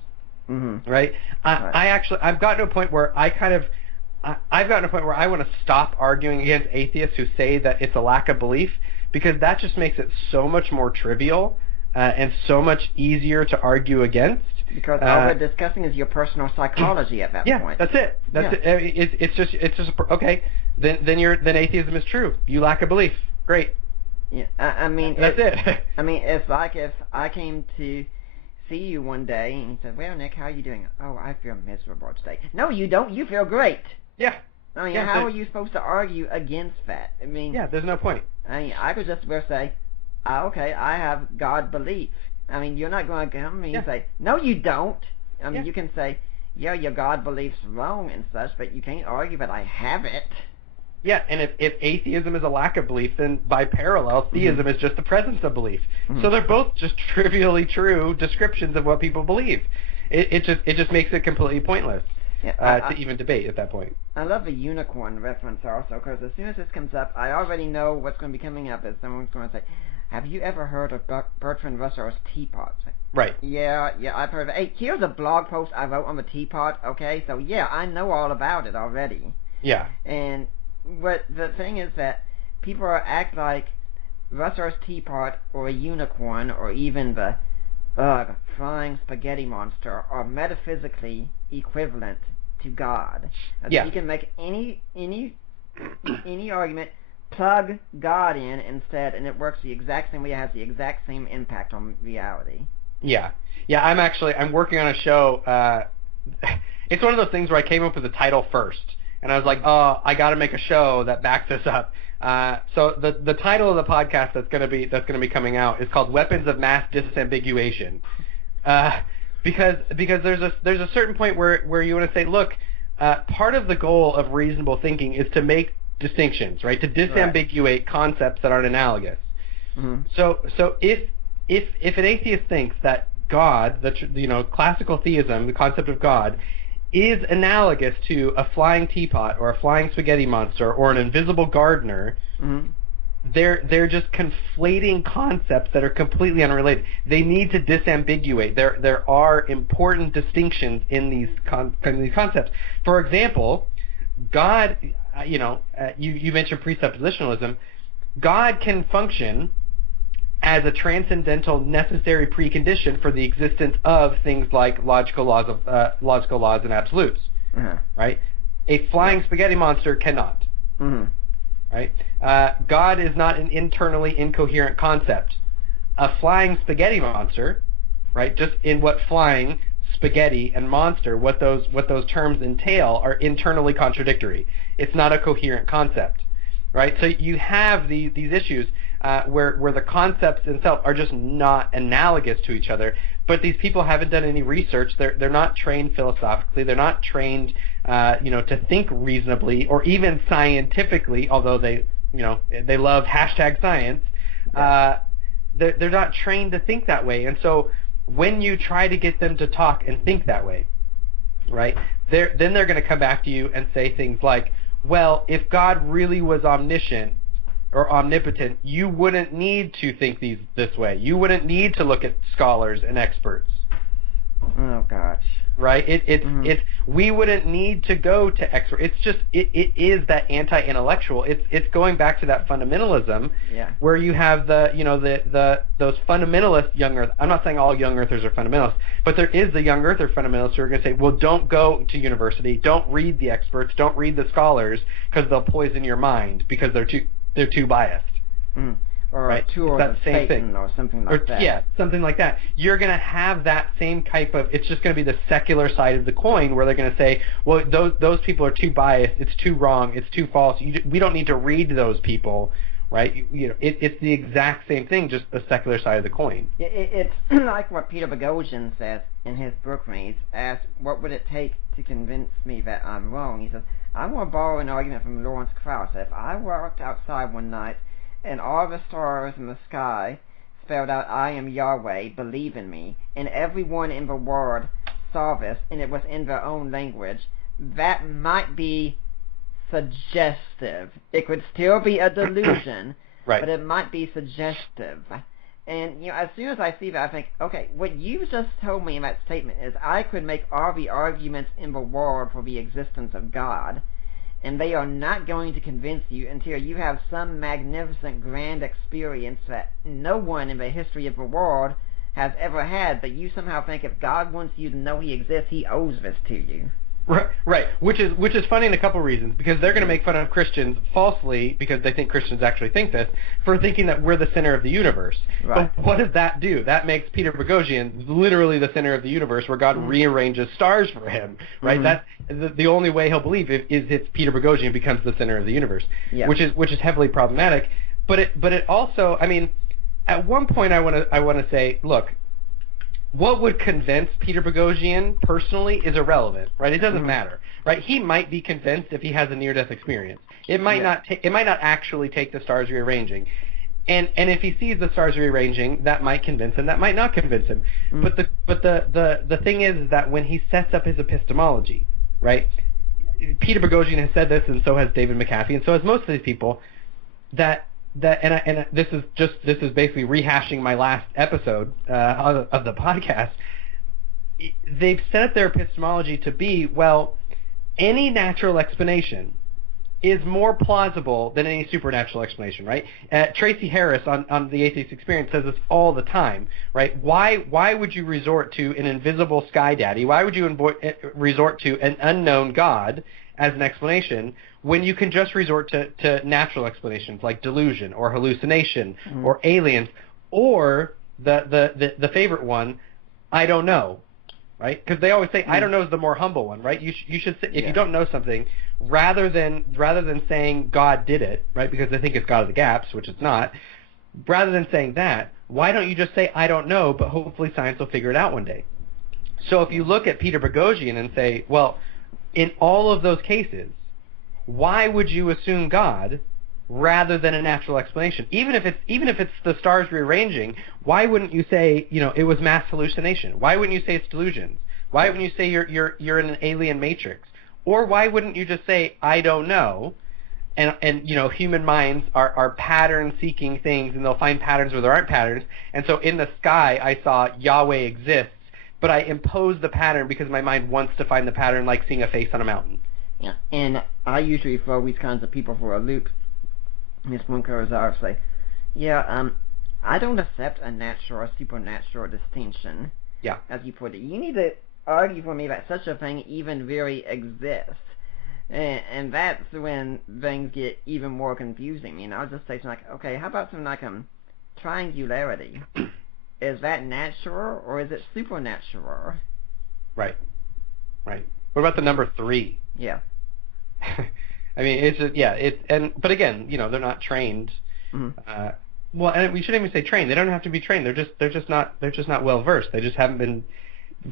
Right? I've gotten to a point where I want to stop arguing against atheists who say that it's a lack of belief, because that just makes it so much more trivial and so much easier to argue against. Because all we're discussing is your personal psychology at that point. Yeah, that's it. It's just okay. Then atheism is true. You lack a belief. Great. Yeah, I mean that's it. I mean, it's like if I came to see you one day and you said, "Well, Nick, how are you doing?" "Oh, I feel miserable today." "No, you don't. You feel great." Yeah. I mean, how are you supposed to argue against that? I mean, yeah, there's no point. I mean, I could just say, "Okay, I have God belief." I mean, you're not going to come to me and say, "No, you don't." I mean, you can say, "Yeah, your God belief's wrong and such," but you can't argue that I have it. Yeah, and if atheism is a lack of belief, then by parallel, theism is just the presence of belief. So they're both just trivially true descriptions of what people believe. It just makes it completely pointless to even debate at that point. I love the unicorn reference also, because as soon as this comes up, I already know what's going to be coming up. Is someone's going to say, "Have you ever heard of Bertrand Russell's teapot?" Right. Yeah, I've heard of it. Hey, here's a blog post I wrote on the teapot, okay? So, yeah, I know all about it already. Yeah. But the thing is that people act like Russell's teapot or a unicorn or even the flying spaghetti monster are metaphysically equivalent to God. Yeah. You can make any argument, plug God in instead, and it works the exact same way. It has the exact same impact on reality. Yeah. I'm working on a show. It's one of those things where I came up with the title first. And I was like, oh, I got to make a show that backs this up. So the title of the podcast that's going to be coming out is called "Weapons of Mass Disambiguation," because there's a certain point where you want to say, look, part of the goal of reasonable thinking is to make distinctions, right? To disambiguate concepts that aren't analogous. So if an atheist thinks that God, classical theism, the concept of God, is analogous to a flying teapot or a flying spaghetti monster or an invisible gardener, they're just conflating concepts that are completely unrelated. They need to disambiguate. There are important distinctions in these concepts. For example, God, you mentioned presuppositionalism. God can function as a transcendental necessary precondition for the existence of things like logical laws and absolutes, right? A flying spaghetti monster cannot, right? God is not an internally incoherent concept. A flying spaghetti monster, right? Just in what flying, spaghetti, and monster, what those terms entail are internally contradictory. It's not a coherent concept, right? So you have these issues. Where the concepts themselves are just not analogous to each other, but these people haven't done any research. They're not trained philosophically. They're not trained, to think reasonably or even scientifically. Although they love #science. They're not trained to think that way, and so when you try to get them to talk and think that way, right? Then they're going to come back to you and say things like, "Well, if God really was omniscient or omnipotent, you wouldn't need to think this way. You wouldn't need to look at scholars and experts." Oh gosh. Right? We wouldn't need to go to experts. It's just it is that anti-intellectual. It's going back to that fundamentalism, where you have those fundamentalist young earth. I'm not saying all young earthers are fundamentalists, but there is the young earther fundamentalists who are going to say, well, don't go to university, don't read the experts, don't read the scholars, because they'll poison your mind because they're too biased. Or right? tour of Satan or something like that. Yeah, something like that. You're going to have that same type of, it's just going to be the secular side of the coin where they're going to say, well, those people are too biased, it's too wrong, it's too false, we don't need to read those people right? It's the exact same thing, just the secular side of the coin. It's like what Peter Boghossian says in his book when he's asked, what would it take to convince me that I'm wrong? He says, I want to borrow an argument from Lawrence Krauss. If I walked outside one night and all the stars in the sky spelled out, I am Yahweh, believe in me, and everyone in the world saw this, and it was in their own language, that might be suggestive. It could still be a delusion, right. But it might be suggestive. And, as soon as I see that, I think, okay, what you just told me in that statement is I could make all the arguments in the world for the existence of God, and they are not going to convince you until you have some magnificent grand experience that no one in the history of the world has ever had, but you somehow think if God wants you to know he exists, he owes this to you. Right, which is funny in a couple reasons, because they're going to make fun of Christians falsely, because they think Christians actually think this, for thinking that we're the center of the universe. Right. But what does that do? That makes Peter Boghossian literally the center of the universe, where God rearranges stars for him, right? That's the only way he'll believe is if Peter Boghossian becomes the center of the universe, which is heavily problematic. But it also, I mean, at one point I want to say, look, what would convince Peter Boghossian personally is irrelevant, right? It doesn't matter, right? He might be convinced if he has a near-death experience. It might not actually take the stars rearranging, and if he sees the stars rearranging, that might convince him. That might not convince him. But the thing is that when he sets up his epistemology, right? Peter Boghossian has said this, and so has David McAfee, and so has most of these people. This is basically rehashing my last episode of the podcast. They've set up their epistemology to be, well, any natural explanation is more plausible than any supernatural explanation, right? Tracy Harris on the Atheist Experience says this all the time, right? Why would you resort to an invisible sky daddy? Why would you resort to an unknown God as an explanation when you can just resort to natural explanations like delusion or hallucination or aliens, or the favorite one, I don't know, right? Because they always say I don't know is the more humble one, right? You should say, if you don't know something, rather than saying God did it, right? Because they think it's God of the gaps, which it's not. Rather than saying that, why don't you just say I don't know, but hopefully science will figure it out one day? So if you look at Peter Boghossian and say, well, in all of those cases, why would you assume God rather than a natural explanation? Even if it's the stars rearranging, why wouldn't you say, it was mass hallucination? Why wouldn't you say it's delusions? Why wouldn't you say you're in an alien matrix? Or why wouldn't you just say I don't know? And human minds are pattern seeking things, and they'll find patterns where there aren't patterns. And so in the sky I saw Yahweh exists, but I imposed the pattern because my mind wants to find the pattern, like seeing a face on a mountain. Yeah, and I usually throw these kinds of people for a loop. Miss Munkarazar say, I don't accept a natural or supernatural distinction. Yeah. As you put it. You need to argue for me that such a thing even really exists. And that's when things get even more confusing. I'll just say something like, okay, how about something like triangularity? Is that natural or is it supernatural? Right. What about the number 3? Yeah. I mean, it's just, but again, they're not trained. Well, and we shouldn't even say trained. They don't have to be trained. They're just not well versed. They just haven't been,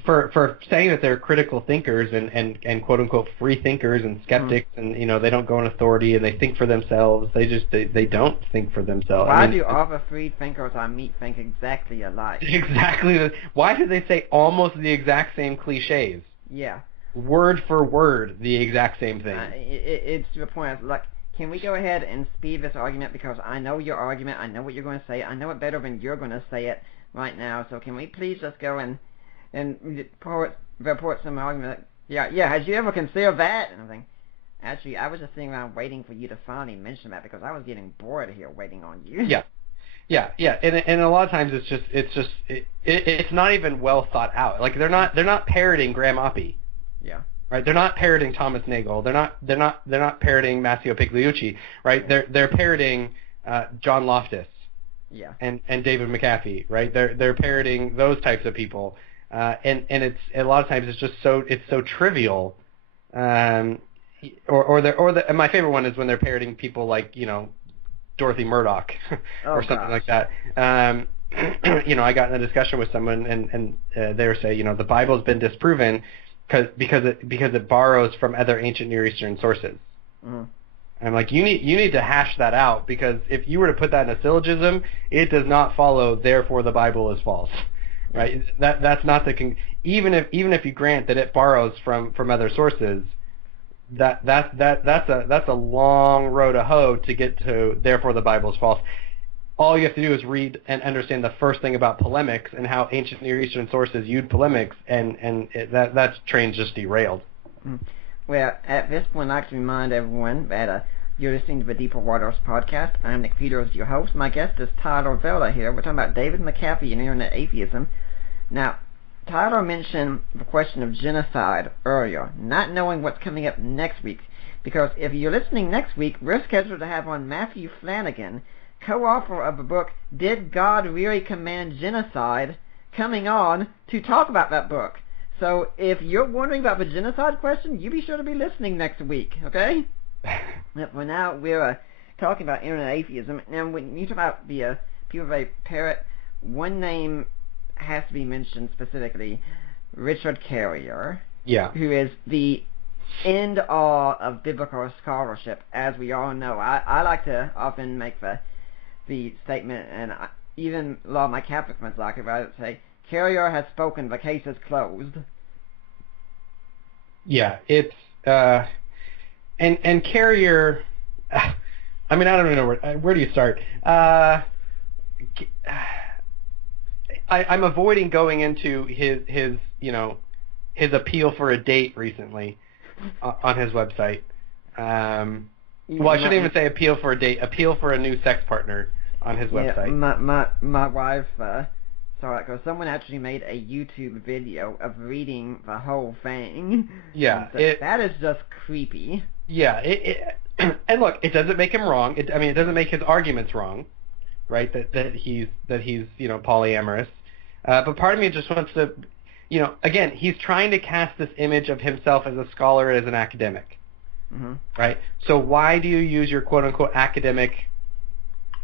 for saying that they're critical thinkers and quote unquote free thinkers and skeptics, and they don't go on authority and they think for themselves. They don't think for themselves. Why do all the free thinkers I meet think exactly alike? Exactly. Why do they say almost the exact same cliches? Yeah. Word for word, the exact same thing. It's to the point of, like, can we go ahead and speed this argument, because I know your argument, I know what you're going to say, I know it better than you're going to say it right now, so can we please just go and report some argument? Yeah, had you ever considered that? And I'm thinking, actually, I was just sitting around waiting for you to finally mention that, because I was getting bored here waiting on you. Yeah, and a lot of times it's not even well thought out. Like they're not parroting Graham Oppie. Yeah. Right. They're not parroting Thomas Nagel. They're not parroting Massimo Pigliucci. Right. They're parroting John Loftus. Yeah. And David McAfee. Right. They're parroting those types of people. And it's a lot of times it's so trivial. And my favorite one is when they're parroting people like Dorothy Murdoch or something like that. I got in a discussion with someone, and they were saying, the Bible's been disproven because it borrows from other ancient Near Eastern sources. Mm-hmm. I'm like, you need to hash that out, because if you were to put that in a syllogism, it does not follow, therefore the Bible is false, right? That's not even if you grant that it borrows from other sources, that's a long road to hoe to get to, therefore the Bible is false. All you have to do is read and understand the first thing about polemics and how ancient Near Eastern sources viewed polemics, and that train's just derailed. Mm-hmm. Well, at this point, I'd like to remind everyone that you're listening to the Deeper Waters podcast. I'm Nick Peters, your host. My guest is Tyler Vela here. We're talking about David McAfee and internet atheism. Now, Tyler mentioned the question of genocide earlier, not knowing what's coming up next week, because if you're listening next week, we're scheduled to have on Matthew Flanagan, co-author of the book, Did God Really Command Genocide?, coming on to talk about that book. So if you're wondering about the genocide question, you be sure to be listening next week, okay? For now, we're talking about internet atheism. Now, when you talk about the people that parrot, one name has to be mentioned specifically, Richard Carrier, who is the end-all of biblical scholarship, as we all know. I like to often make the statement, and even a lot of my Catholic friends like it, but I would say, Carrier has spoken, the case is closed. Yeah, it's and Carrier. I mean, I don't even know where do you start. I'm avoiding going into his appeal for a date recently on his website. Well, I shouldn't even say appeal for a date. Appeal for a new sex partner on his website. My wife saw it because someone actually made a YouTube video of reading the whole thing. Yeah, that is just creepy. Yeah, and look, it doesn't make him wrong. It doesn't make his arguments wrong, right? That he's polyamorous. But part of me just wants to, again, he's trying to cast this image of himself as a scholar, as an academic, mm-hmm. right? So why do you use your quote-unquote academic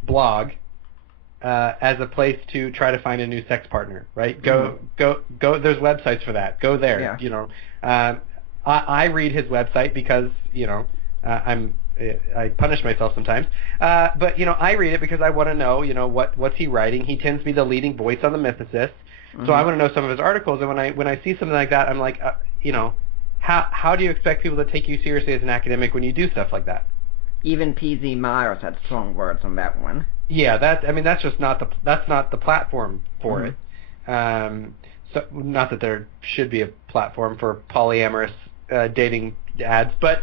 blog as a place to try to find a new sex partner, right? Go. There's websites for that. Go there. Yeah. I read his website because I punish myself sometimes. But I read it because I want to know what's he writing. He tends to be the leading voice on the mythicists, so I want to know some of his articles. And when I see something like that, I'm like, how do you expect people to take you seriously as an academic when you do stuff like that? Even P.Z. Myers had strong words on that one. Yeah, that's just not the platform for it. So not that there should be a platform for polyamorous dating ads, but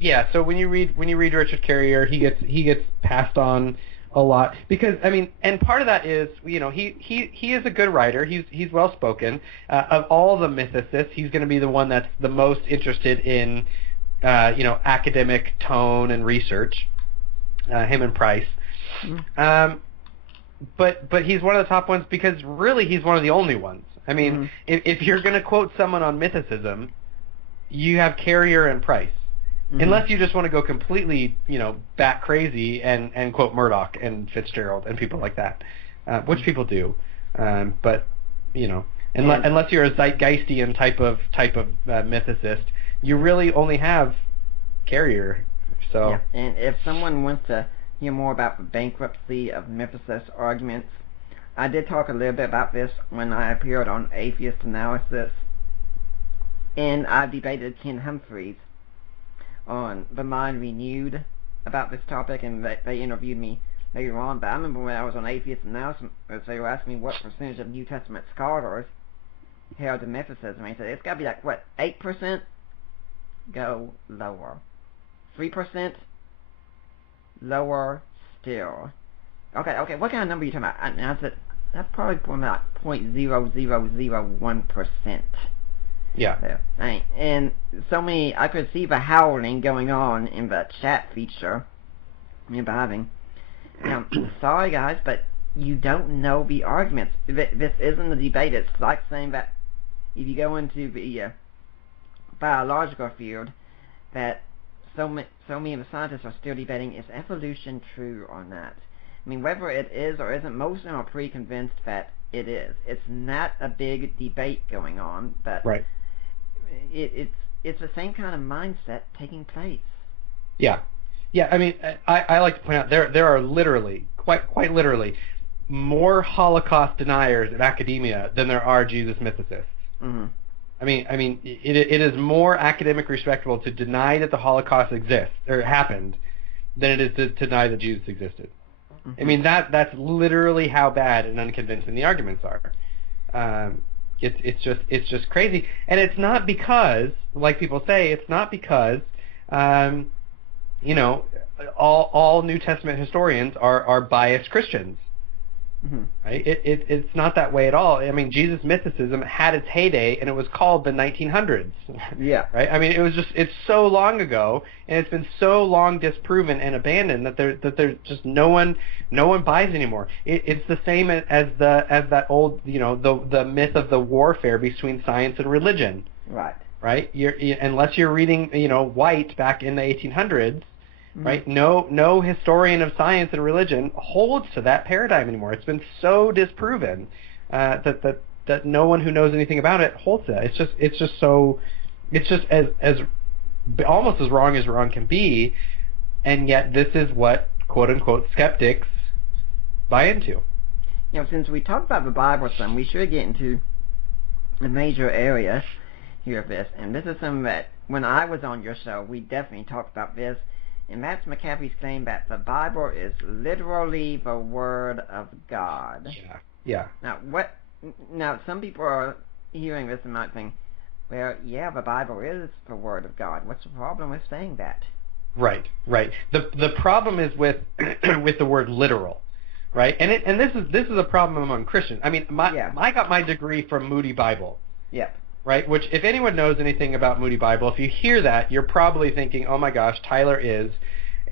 yeah. So when you read Richard Carrier, he gets passed on a lot because and part of that is he is a good writer. He's well spoken. Of all the mythicists, he's going to be the one that's the most interested in academic tone and research. Him and Price. But he's one of the top ones because really he's one of the only ones. If you're going to quote someone on mythicism, you have Carrier and Price. Unless you just want to go completely, bat crazy and quote Murdoch and Fitzgerald and people like that, which people do. But unless you're a Zeitgeistian type of mythicist, you really only have Carrier. So. Yeah, and if someone wants to hear more about the bankruptcy of mythicist arguments, I did talk a little bit about this when I appeared on Atheist Analysis, and I debated Ken Humphreys on The Mind Renewed about this topic, and they interviewed me later on. But I remember when I was on Atheist Analysis, they were asking me what percentage of New Testament scholars held to mythicism. I said, it's got to be like, 8%? Go lower. 3%? Lower still. Okay, what kind of number are you talking about? I said, that's probably about 0.0001%. Yeah. And so many, I could see the howling going on in the chat feature. Sorry guys, but you don't know the arguments. This isn't a debate. It's like saying that if you go into the biological field, that so many of the scientists are still debating, is evolution true or not? I mean, whether it is or isn't, most of them are pretty convinced that it is. It's not a big debate going on, but Right. it's the same kind of mindset taking place. Yeah. Yeah, I mean, I like to point out there are literally, quite literally, more Holocaust deniers in academia than there are Jesus mythicists. Mm-hmm. I mean, it is more academically respectable to deny that the Holocaust exists or happened than it is to deny that Jesus existed. Mm-hmm. I mean, that's literally how bad and unconvincing the arguments are. It's just crazy, and it's not because, like people say, it's not because all New Testament historians are biased Christians. Mm-hmm. Right? It's not that way at all. I mean, Jesus mythicism had its heyday, and it was called the 1900s. Yeah. Right? I mean, it's so long ago, and it's been so long disproven and abandoned that there's just no one buys anymore. It's the same as that old, the myth of the warfare between science and religion. Right. Right? Unless you're reading, White back in the 1800s. Mm-hmm. Right? No historian of science and religion holds to that paradigm anymore. It's been so disproven that no one who knows anything about it holds to that. It's just as almost as wrong can be, and yet this is what quote unquote skeptics buy into. Since we talked about the Bible some, we should get into a major area here of this, and this is something that when I was on your show, we definitely talked about this. And that's McAfee's claim that the Bible is literally the Word of God. Yeah. Now, some people are hearing this and might think, well, yeah, the Bible is the Word of God. What's the problem with saying that? Right. The problem is with with the word literal, right? And this is a problem among Christians. I mean, I got my degree from Moody Bible. Yep. Right, which if anyone knows anything about Moody Bible, if you hear that, you're probably thinking, "Oh my gosh, Tyler is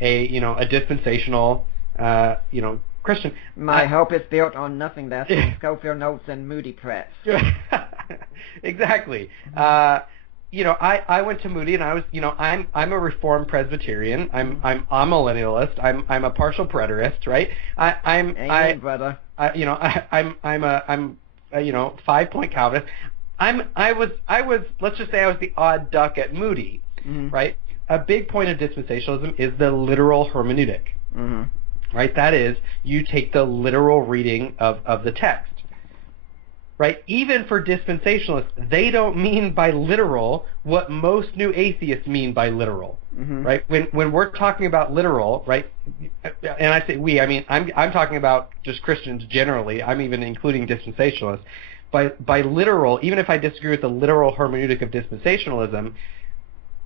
a dispensational Christian." My hope is built on nothing less than Schofield Notes and Moody Press. Exactly. I went to Moody, and I was, I'm a Reformed Presbyterian. I'm amillennialist. I'm a partial preterist, right? Amen, brother. I'm a 5-point Calvinist. I was let's just say I was the odd duck at Moody, mm-hmm. right? A big point of dispensationalism is the literal hermeneutic, mm-hmm. right? That is, you take the literal reading of the text, right? Even for dispensationalists, they don't mean by literal what most new atheists mean by literal, mm-hmm. right? When we're talking about literal, right? And I say we, I mean I'm talking about just Christians generally. I'm even including dispensationalists. By literal, even if I disagree with the literal hermeneutic of dispensationalism,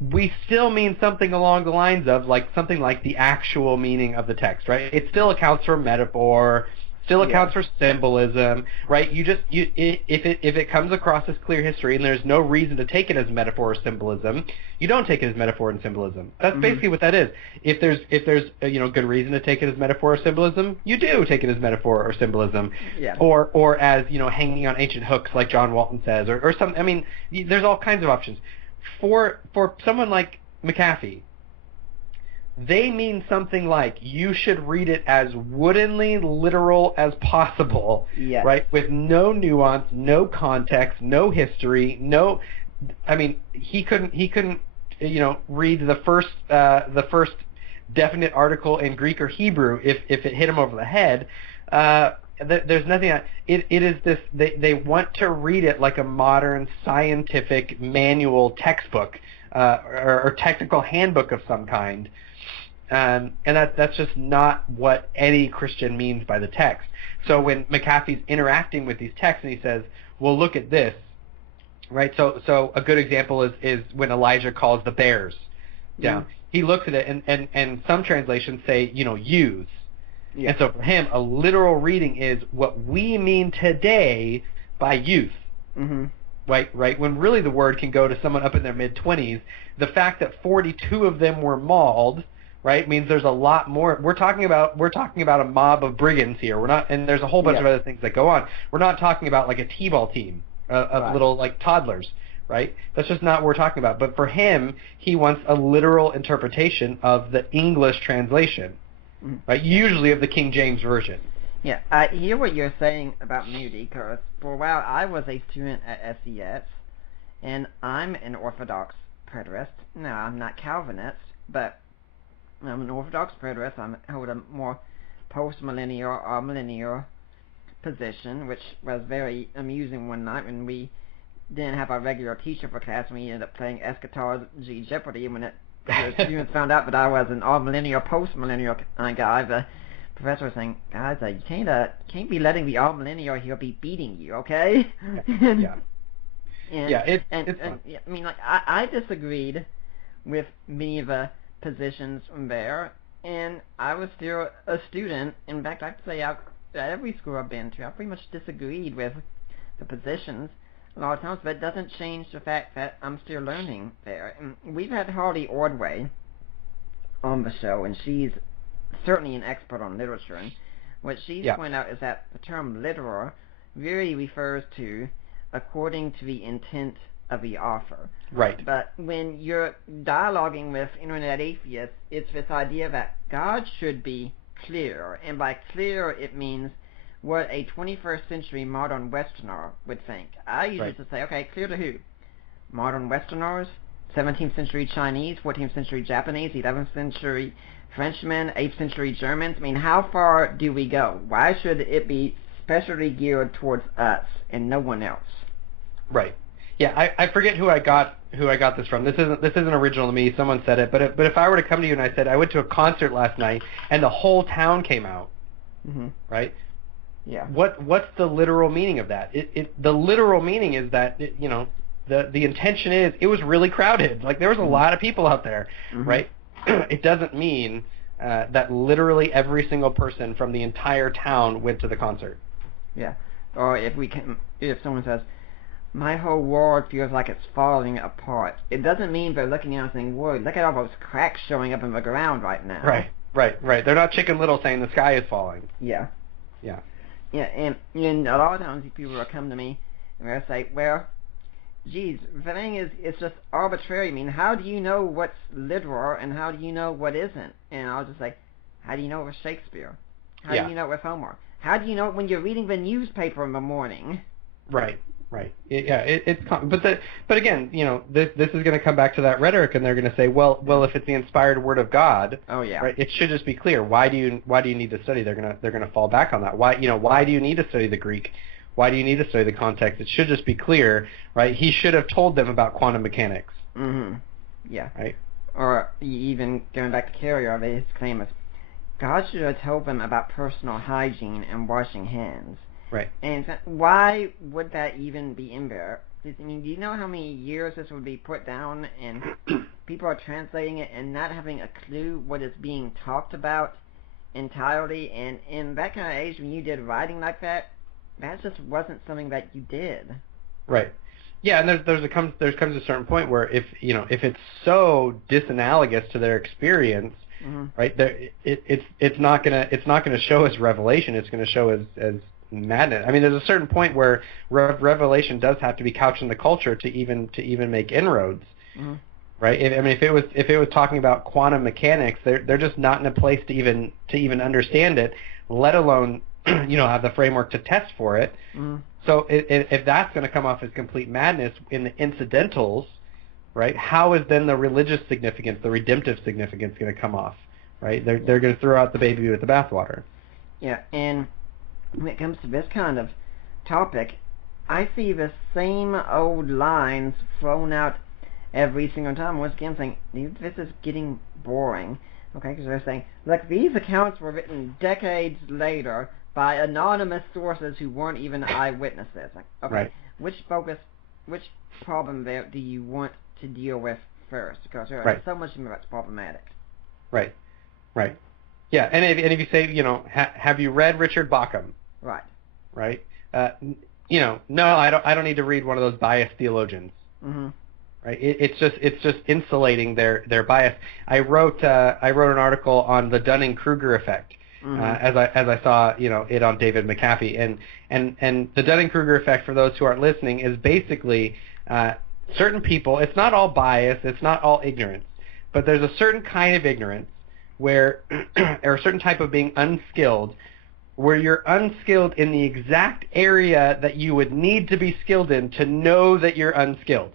we still mean something along the lines of something like the actual meaning of the text, right? It still accounts for metaphor, still accounts for symbolism, right? If it comes across as clear history and there's no reason to take it as metaphor or symbolism, you don't take it as metaphor and symbolism. That's mm-hmm. basically what that is. If there's good reason to take it as metaphor or symbolism, you do take it as metaphor or symbolism, or as hanging on ancient hooks, like John Walton says, or some. I mean, there's all kinds of options. For someone like McAfee, they mean something like you should read it as woodenly literal as possible, right? With no nuance, no context, no history, no. I mean, he couldn't read the first definite article in Greek or Hebrew if it hit him over the head. There's nothing. It is this. They want to read it like a modern scientific manual textbook or technical handbook of some kind. And that's just not what any Christian means by the text. So when McAfee's interacting with these texts and he says, "Well, look at this," right? So a good example is when Elijah calls the bears down. Mm-hmm. He looks at it, and some translations say, ewes. Yeah. And so for him, a literal reading is what we mean today by youth. Mm-hmm. Right. When really the word can go to someone up in their mid-20s. The fact that 42 of them were mauled, right, means there's a lot more. We're talking about a mob of brigands here. We're not, and there's a whole bunch of other things that go on. We're not talking about like a t-ball team of little toddlers, right? That's just not what we're talking about. But for him, he wants a literal interpretation of the English translation, right? Usually of the King James Version. Yeah, I hear what you're saying about Moody, because for a while I was a student at SES, and I'm an Orthodox preterist. Now, I'm not Calvinist, but I'm an Orthodox preterist. I hold a more post-millennial or millennial position, which was very amusing one night when we didn't have our regular teacher for class, and we ended up playing eschatology Jeopardy. When the students found out that I was an all-millennial, post-millennial guy, the professor was saying, guys, you can't be letting the all-millennial here be beating you, okay? Yeah. It's fun. I mean, like, I disagreed with many of the positions there, and I was still a student. In fact, I have to say, at every school I've been to, I pretty much disagreed with the positions a lot of times, but it doesn't change the fact that I'm still learning there. And we've had Hardy Ordway on the show, and she's certainly an expert on literature, and what she's pointed out is that the term literal really refers to according to the intent of the author. Right. But when you're dialoguing with internet atheists, it's this idea that God should be clear, and by clear it means what a 21st century modern Westerner would think. I usually just say, okay, clear to who? Modern Westerners, 17th century Chinese, 14th century Japanese, 11th century Frenchmen, 8th century Germans. I mean, how far do we go? Why should it be specially geared towards us and no one else? Right. Yeah, I forget who I got this from. This isn't original to me. Someone said it, but if I were to come to you and I said I went to a concert last night and the whole town came out, right? Yeah. What's the literal meaning of that? The literal meaning is that the intention is it was really crowded. Like there was a lot of people out there, right? It doesn't mean that literally every single person from the entire town went to the concert. Yeah. Or if someone says, my whole world feels like it's falling apart, it doesn't mean they're looking out and saying, whoa, look at all those cracks showing up in the ground right now. Right. They're not Chicken Little saying the sky is falling. Yeah. Yeah. Yeah, and a lot of times people will come to me and they'll say, well, geez, the thing is, it's just arbitrary. I mean, how do you know what's literal and how do you know what isn't? And I'll just say, how do you know it with Shakespeare? How do you know it with Homer? How do you know it when you're reading the newspaper in the morning? Right. But again, this is going to come back to that rhetoric, and they're going to say, well, if it's the inspired word of God, right, it should just be clear. Why do you need to study? They're going to fall back on that. Why do you need to study the Greek? Why do you need to study the context? It should just be clear, right? He should have told them about quantum mechanics. Yeah. Right. Or even going back to Carrier, his claim is, God should have told them about personal hygiene and washing hands. Right. And why would that even be in there? I mean, do you know how many years this would be put down, and people are translating it and not having a clue what is being talked about entirely? And in that kind of age, when you did writing like that just wasn't something that you did. Right. Yeah, and there comes a certain point where if it's so disanalogous to their experience, right? It's not gonna show as revelation. It's gonna show as madness. I mean, there's a certain point where revelation does have to be couched in the culture to even make inroads, right? If it was talking about quantum mechanics, they're just not in a place to even understand it, let alone have the framework to test for it. So if that's going to come off as complete madness in the incidentals, right? How is then the religious significance, the redemptive significance, going to come off, right? They're going to throw out the baby with the bathwater. Yeah, and when it comes to this kind of topic, I see the same old lines thrown out every single time. Once again, saying, this is getting boring, okay? Because they're saying, look, these accounts were written decades later by anonymous sources who weren't even eyewitnesses. Like, okay, right. Which problem there do you want to deal with first? Because there's so much that's problematic. Right. Yeah, and if you say, have you read Richard Bauckham? Right. No, I don't need to read one of those biased theologians. Right. It's just insulating their bias. I wrote an article on the Dunning-Kruger effect. As I saw, it on David McAfee, and the Dunning-Kruger effect, for those who aren't listening, is basically certain people, it's not all bias, it's not all ignorance, but there's a certain kind of ignorance where, or a certain type of being unskilled, where you're unskilled in the exact area that you would need to be skilled in to know that you're unskilled,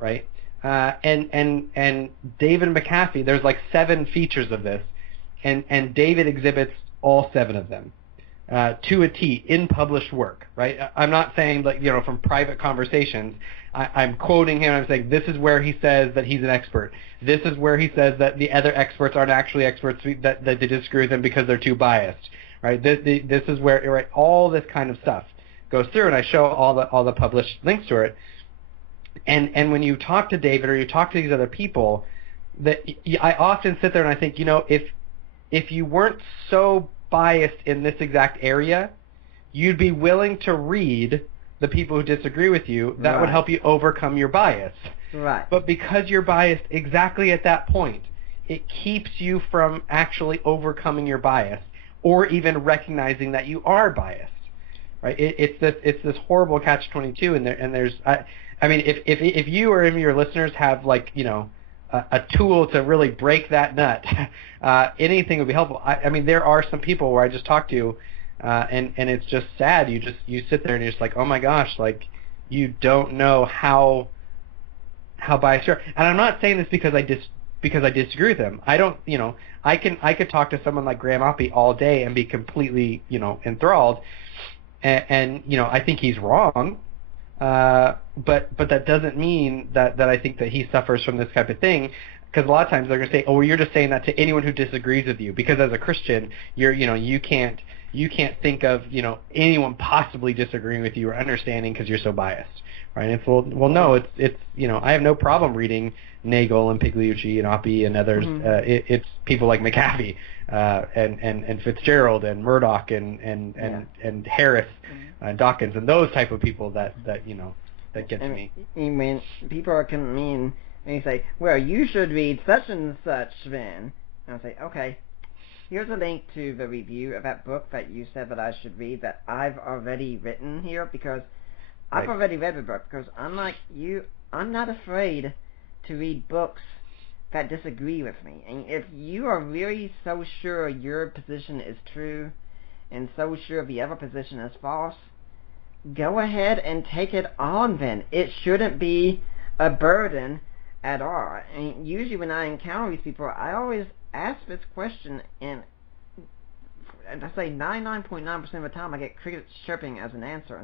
right? And David McAfee, there's like 7 features of this, and David exhibits all 7 of them to a T in published work, right? I'm not saying like, you know, from private conversations. I'm quoting him. I'm saying this is where he says that he's an expert. This is where he says that the other experts aren't actually experts, that they disagree with him because they're too biased, right? This is where, right, all this kind of stuff goes through, and I show all the published links to it. And when you talk to David or you talk to these other people, that I often sit there and I think, you know, if you weren't so biased in this exact area, you'd be willing to read the people who disagree with you. That would help you overcome your bias. Right. But because you're biased exactly at that point, it keeps you from actually overcoming your bias or even recognizing that you are biased. Right? It's this horrible catch-22, and there's I mean, if you or any of your listeners have, like, you know, a tool to really break that nut, anything would be helpful. I mean, there are some people where I just talk to, and it's just sad. You sit there and you're just like, oh my gosh, like, you don't know how biased you are. And I'm not saying this because I disagree with them. I don't, you know, I could talk to someone like Graham Oppy all day and be completely, you know, enthralled, and you know, I think he's wrong. But that doesn't mean that I think that he suffers from this type of thing, because a lot of times they're going to say, oh, well, you're just saying that to anyone who disagrees with you, because as a Christian, you can't think of, you know, anyone possibly disagreeing with you or understanding because you're so biased, right? And it's, well, no, it's you know, I have no problem reading Nagel and Pigliucci and Oppy and others. It's people like McAfee and Fitzgerald and Murdoch and Harris, Dawkins, and those type of people that you know, that gets me. When people can mean, and you say, well, you should read such and such then. And I'll say, okay, here's a link to the review of that book that you said that I should read that I've already written here, because I've already read the book, because unlike you, I'm not afraid to read books that disagree with me. And if you are really so sure your position is true and so sure the other position is false, go ahead and take it on then. It shouldn't be a burden at all. And usually when I encounter these people, I always ask this question, and I say 99.9% of the time I get crickets chirping as an answer,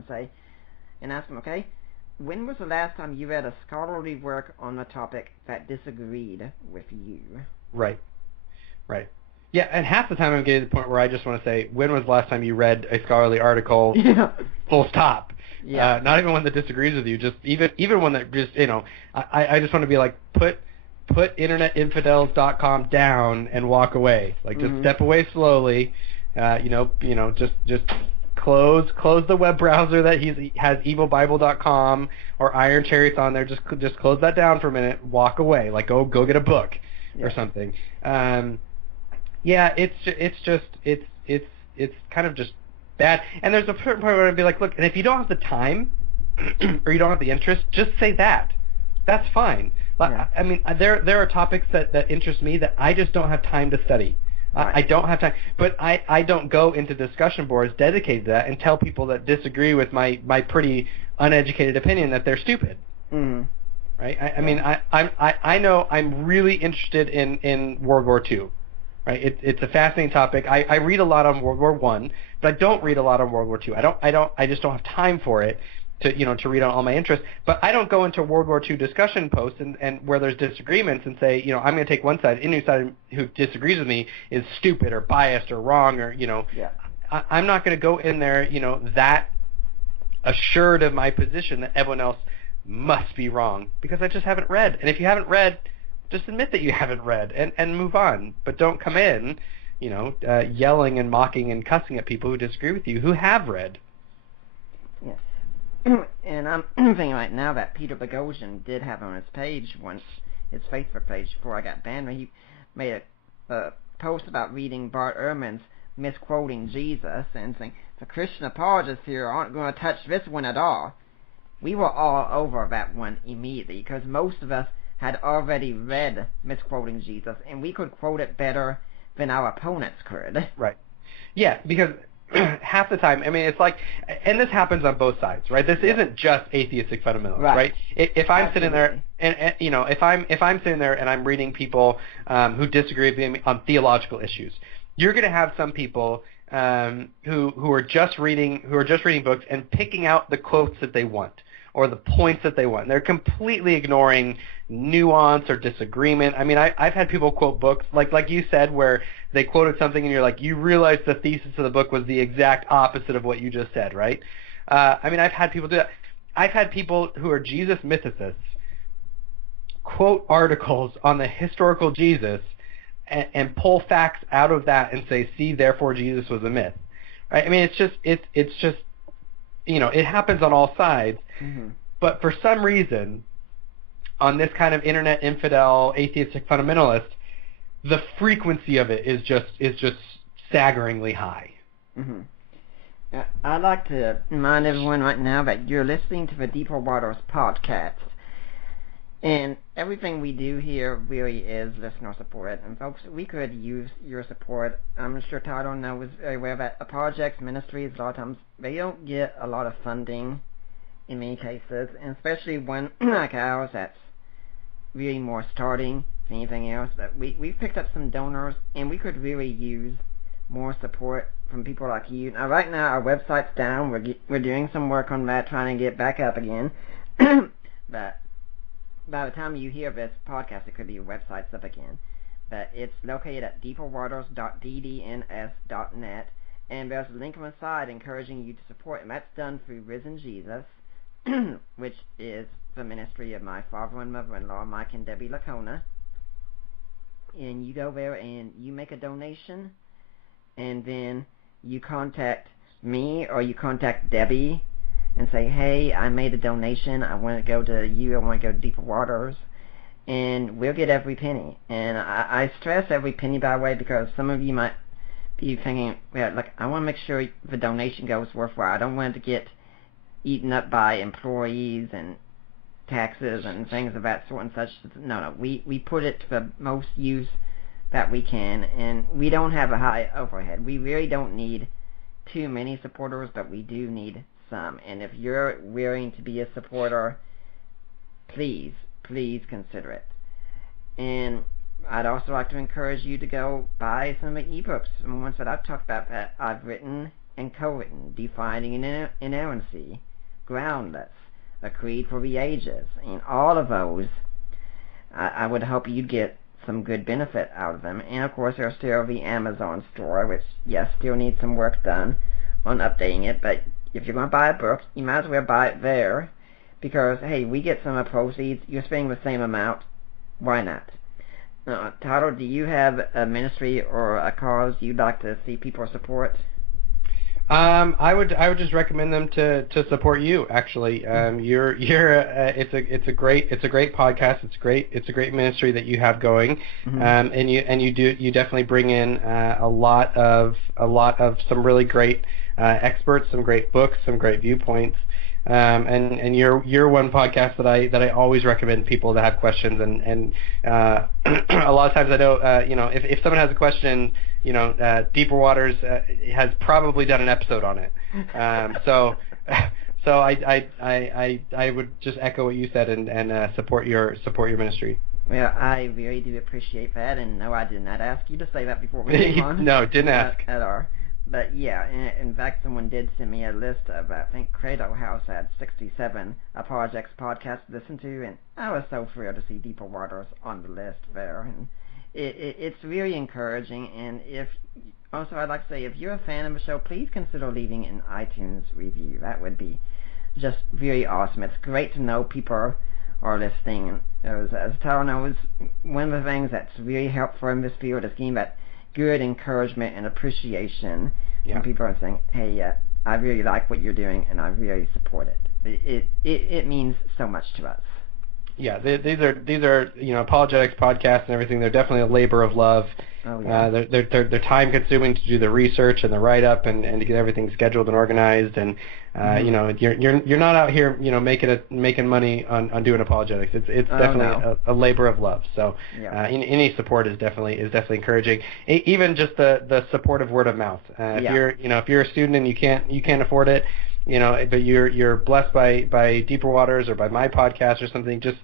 and ask them, okay, when was the last time you read a scholarly work on a topic that disagreed with you? Right. Yeah, and half the time I'm getting to the point where I just want to say, when was the last time you read a scholarly article, full stop? Yeah. Not even one that disagrees with you, just even one that just, you know, I just want to be like, put internetinfidels.com down and walk away. Like, just step away slowly, just close the web browser that has evilbible.com or Iron Chariots on there. Just close that down for a minute, walk away, like go get a book or something. Yeah, it's kind of just bad. And there's a certain point where I'd be like, look, and if you don't have the time or you don't have the interest, just say that. That's fine. Yeah. I mean, there are topics that interest me that I just don't have time to study. Right. I don't have time, but I don't go into discussion boards dedicated to that and tell people that disagree with my pretty uneducated opinion that they're stupid. Right? I mean, I know I'm really interested in World War II. Right? It's a fascinating topic. I read a lot on World War I, but I don't read a lot on World War II. I just don't have time for it to read on all my interests. But I don't go into World War II discussion posts and where there's disagreements and say, I'm going to take one side. Any side who disagrees with me is stupid or biased or wrong or, I'm not going to go in there, that assured of my position that everyone else must be wrong, because I just haven't read. And if you haven't read, just admit that you haven't read and move on. But don't come in, yelling and mocking and cussing at people who disagree with you who have read. Yes. And I'm thinking right now that Peter Boghossian did have on his page once, his Facebook page before I got banned, where he made a post about reading Bart Ehrman's misquoting Jesus and saying, the Christian apologists here aren't going to touch this one at all. we were all over that one immediately because most of us had already read Misquoting Jesus, and we could quote it better than our opponents could. Right. Yeah, because half the time, I mean, it's like, and this happens on both sides, right? This isn't just atheistic fundamentalists, right? If I'm sitting there, and you know, if I'm sitting there and I'm reading people who disagree with me on theological issues, you're going to have some people who are just reading books and picking out the quotes that they want or the points that they want. They're completely ignoring nuance or disagreement. I mean, I've had people quote books like you said, where they quoted something and you're like, you realize the thesis of the book was the exact opposite of what you just said, right? I mean, I've had people do that. I've had people who are Jesus mythicists quote articles on the historical Jesus and pull facts out of that and say, see, therefore Jesus was a myth, right? I mean, it's just, you know, it happens on all sides. Mm-hmm. But for some reason, on this kind of internet infidel atheistic fundamentalist, the frequency of it is just staggeringly high. Mm-hmm. I'd like to remind everyone right now that you're listening to the Deeper Waters podcast. And everything we do here really is listener support. And folks, we could use your support. I'm sure Tyler knows very well that projects, ministries, a lot of times, they don't get a lot of funding in many cases, and especially one like ours that's really more starting than anything else. But we've picked up some donors, and we could really use more support from people like you. Now, right now, our website's down. We're doing some work on that, trying to get back up again. But by the time you hear this podcast, it could be your website's up again. But it's located at deeperwaters.ddns.net, and there's a link on the side encouraging you to support, and that's done through Risen Jesus, which is the ministry of my father and mother-in-law, Mike and Debbie Lacona. And you go there and you make a donation, and then you contact me or you contact Debbie and say, hey, I made a donation, I want to go to you, I want to go to Deeper Waters, and we'll get every penny. And I stress every penny, by the way, because some of you might be thinking, well, like, I want to make sure the donation goes worthwhile. I don't want it to get eaten up by employees and taxes and things of that sort and such. No, we put it to the most use that we can, and we don't have a high overhead. We really don't need too many supporters, but we do need some. And if you're willing to be a supporter, please consider it. And I'd also like to encourage you to go buy some of the ebooks, some ones that I've talked about that I've written and co-written: Defining Inerrancy, Groundless, A Creed for the Ages, and all of those. I would hope you'd get some good benefit out of them. And of course, there's still the Amazon store, which yes, still needs some work done on updating it, but if you're going to buy a book, you might as well buy it there, because, hey, we get some of the proceeds. You're spending the same amount. Why not? Tyler, do you have a ministry or a cause you'd like to see people support? I would just recommend them to support you. Actually, it's a great podcast. It's a great ministry that you have going, and you definitely bring in a lot of some really great experts, some great books, some great viewpoints. And you're one podcast that I always recommend people that have questions, and a lot of times I know if someone has a question, Deeper Waters has probably done an episode on it. So I would just echo what you said and support your ministry. Well, I really do appreciate that, and no, I did not ask you to say that before we came on. No, didn't ask. At all. But yeah, in fact, someone did send me a list of, I think Credo House had 67 projects podcasts to listen to, and I was so thrilled to see Deeper Waters on the list there. And it's really encouraging, and also I'd like to say, if you're a fan of the show, please consider leaving an iTunes review. That would be just really awesome. It's great to know people are listening. And as Tyler knows, one of the things that's really helpful in this field is getting that good encouragement and appreciation when people are saying, hey, I really like what you're doing and I really support it. It means so much to us. Yeah, these are apologetics podcasts and everything. They're definitely a labor of love. Oh, yeah. They're time consuming to do the research and the write up and to get everything scheduled and organized. And you're not out here making money on doing apologetics. It's definitely a labor of love. So any support is definitely encouraging. Even just the support of word of mouth. If you're a student and you can't afford it, but you're blessed by Deeper Waters or by my podcast or something, just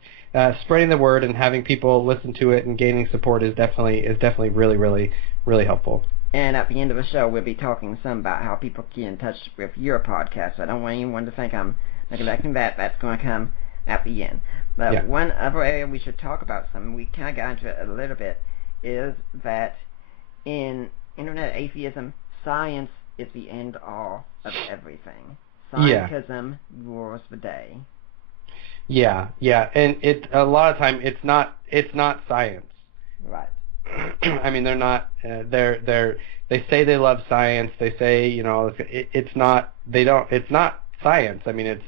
spreading the word and having people listen to it and gaining support is definitely really, really, really helpful. And at the end of the show, we'll be talking some about how people get in touch with your podcast. I don't want anyone to think I'm neglecting that. That's going to come at the end. But one other area we should talk about, something we kind of got into it a little bit, is that in internet atheism, science is the end all of everything. Scientism rules the day. Yeah, and a lot of time it's not science. Right. I mean, they're not. They say they love science. They say it's not. They don't. It's not science. I mean, it's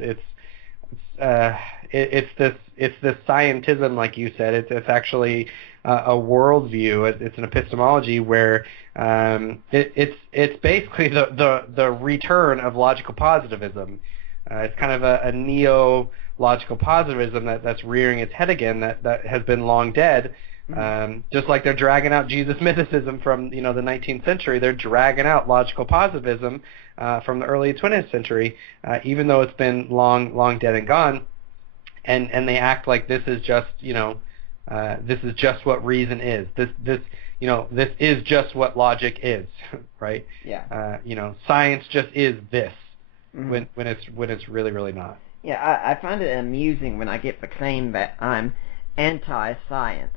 this scientism, like you said. It's actually a worldview. It's an epistemology where it's basically the return of logical positivism. It's kind of a neo-logical positivism that's rearing its head again, that has been long dead. Just like they're dragging out Jesus mythicism from the 19th century, they're dragging out logical positivism from the early 20th century, even though it's been long dead and gone. And they act like this is just this is just what reason is. This is just what logic is, right? Yeah. Science just is this, when it's really not. Yeah, I find it amusing when I get the claim that I'm anti-science.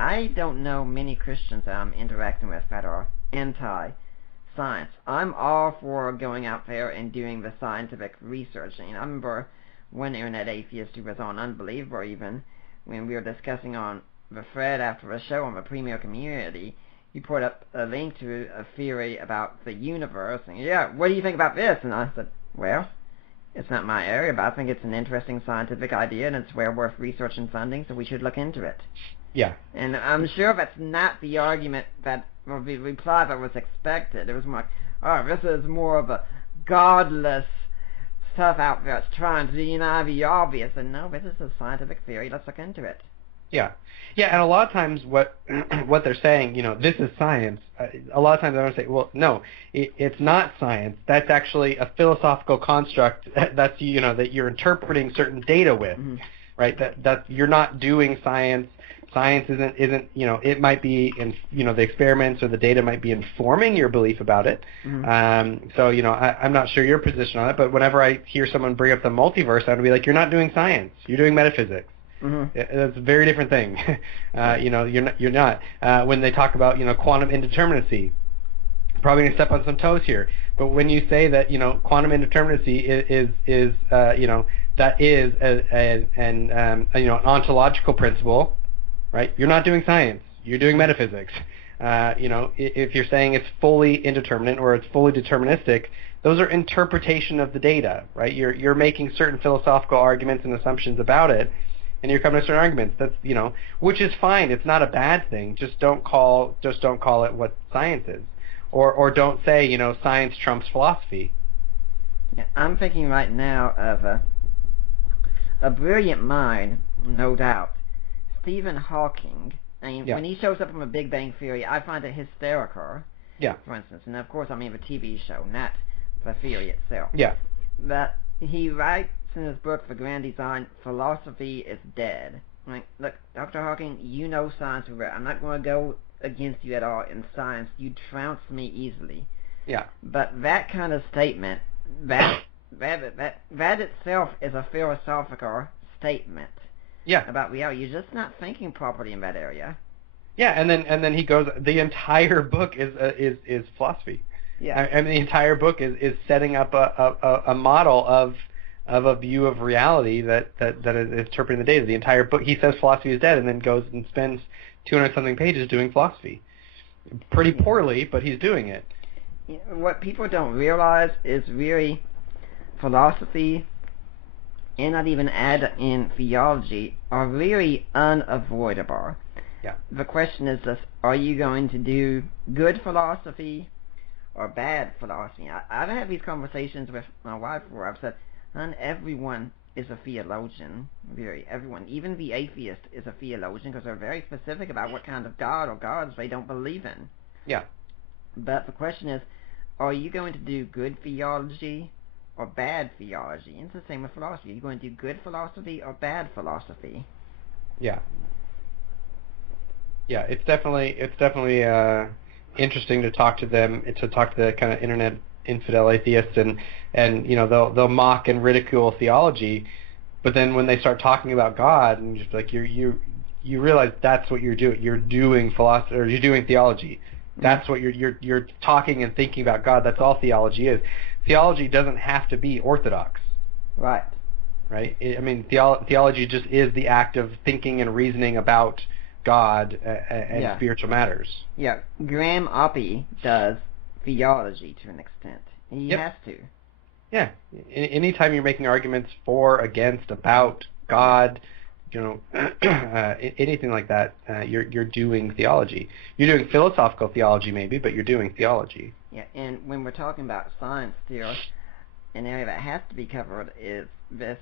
I don't know many Christians that I'm interacting with that are anti-science. I'm all for going out there and doing the scientific researching. I remember one internet atheist who was on Unbeliever, even when we were discussing on the thread after a show on the Premier Community, he put up a link to a theory about the universe, and what do you think about this? And I said, well, it's not my area, but I think it's an interesting scientific idea, and it's well worth research and funding, so we should look into it. Yeah. And I'm sure that's not the argument or the reply that was expected. It was more like, this is more of a godless stuff out there that's trying to deny the obvious. And no, this is a scientific theory. Let's look into it. Yeah, and a lot of times what they're saying, this is science. A lot of times I want to say, well, no, it's not science. That's actually a philosophical construct. That's that you're interpreting certain data with, right? That you're not doing science. Science isn't it might be the experiments or the data might be informing your belief about it. So I'm not sure your position on it, but whenever I hear someone bring up the multiverse, I'm gonna be like, you're not doing science. You're doing metaphysics. It's a very different thing. You're not. When they talk about quantum indeterminacy, probably gonna step on some toes here. But when you say that quantum indeterminacy is that is an ontological principle, right? You're not doing science. You're doing metaphysics. If you're saying it's fully indeterminate or it's fully deterministic, those are interpretation of the data, right? You're making certain philosophical arguments and assumptions about it, and you're coming to certain arguments. That's which is fine. It's not a bad thing. Just don't call it what science is, or don't say science trumps philosophy. Yeah, I'm thinking right now of a brilliant mind, no doubt, Stephen Hawking. I mean, when he shows up in the Big Bang Theory, I find it hysterical. Yeah. For instance, and of course I mean the TV show, not the theory itself. Yeah. But he writes in his book, The Grand Design, philosophy is dead. Like, look, Dr. Hawking, you know science well. I'm not going to go against you at all in science. You trounce me easily. Yeah. But that kind of statement, that itself is a philosophical statement. Yeah. About reality. You're just not thinking properly in that area. Yeah, and then he goes. The entire book is philosophy. Yeah. I mean, the entire book is setting up a model of a view of reality that is interpreting the data. The entire book, he says philosophy is dead, and then goes and spends 200-something pages doing philosophy. Pretty poorly, but he's doing it. What people don't realize is really philosophy and I'd even add in theology, are really unavoidable. Yeah. The question is this: are you going to do good philosophy or bad philosophy? I've had these conversations with my wife where I've said, everyone is a theologian. Really, everyone, even the atheist, is a theologian because they're very specific about what kind of God or gods they don't believe in. Yeah. But the question is, are you going to do good theology or bad theology? And it's the same with philosophy. Are you going to do good philosophy or bad philosophy? Yeah. Yeah, it's definitely interesting to talk to them, to talk to the kind of internet infidel atheists, and they'll mock and ridicule theology, but then when they start talking about God, and just like you realize that's what you're doing. You're doing philosophy, or you're doing theology. That's what you're talking and thinking about God. That's all theology is. Theology doesn't have to be orthodox. Right. Right. I mean, theology just is the act of thinking and reasoning about God and spiritual matters. Yeah, Graham Oppy does theology to an extent. He has to. Yeah. Anytime you're making arguments for, against, about God, anything like that, you're doing theology. You're doing philosophical theology maybe, but you're doing theology. Yeah, and when we're talking about science theory, an area that has to be covered is this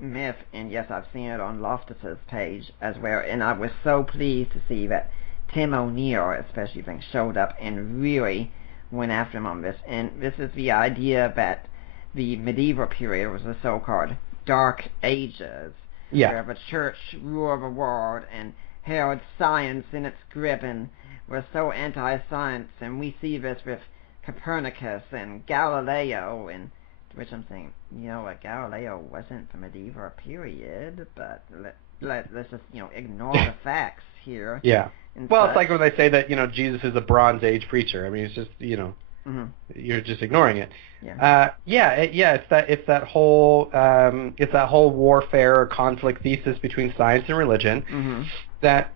myth, and yes, I've seen it on Loftus's page as well, and I was so pleased to see that Tim O'Neill, especially, showed up and really went after him on this. And this is the idea that the medieval period was the so-called Dark Ages, where the church ruled the world and held science in its grip and was so anti-science, and we see this with Copernicus and Galileo, and which I'm saying, Galileo wasn't the medieval period, but let's just, ignore the facts here. Yeah. Well, it's like when they say that, Jesus is a Bronze Age preacher. I mean, it's just, you're just ignoring it. It's that whole warfare or conflict thesis between science and religion that,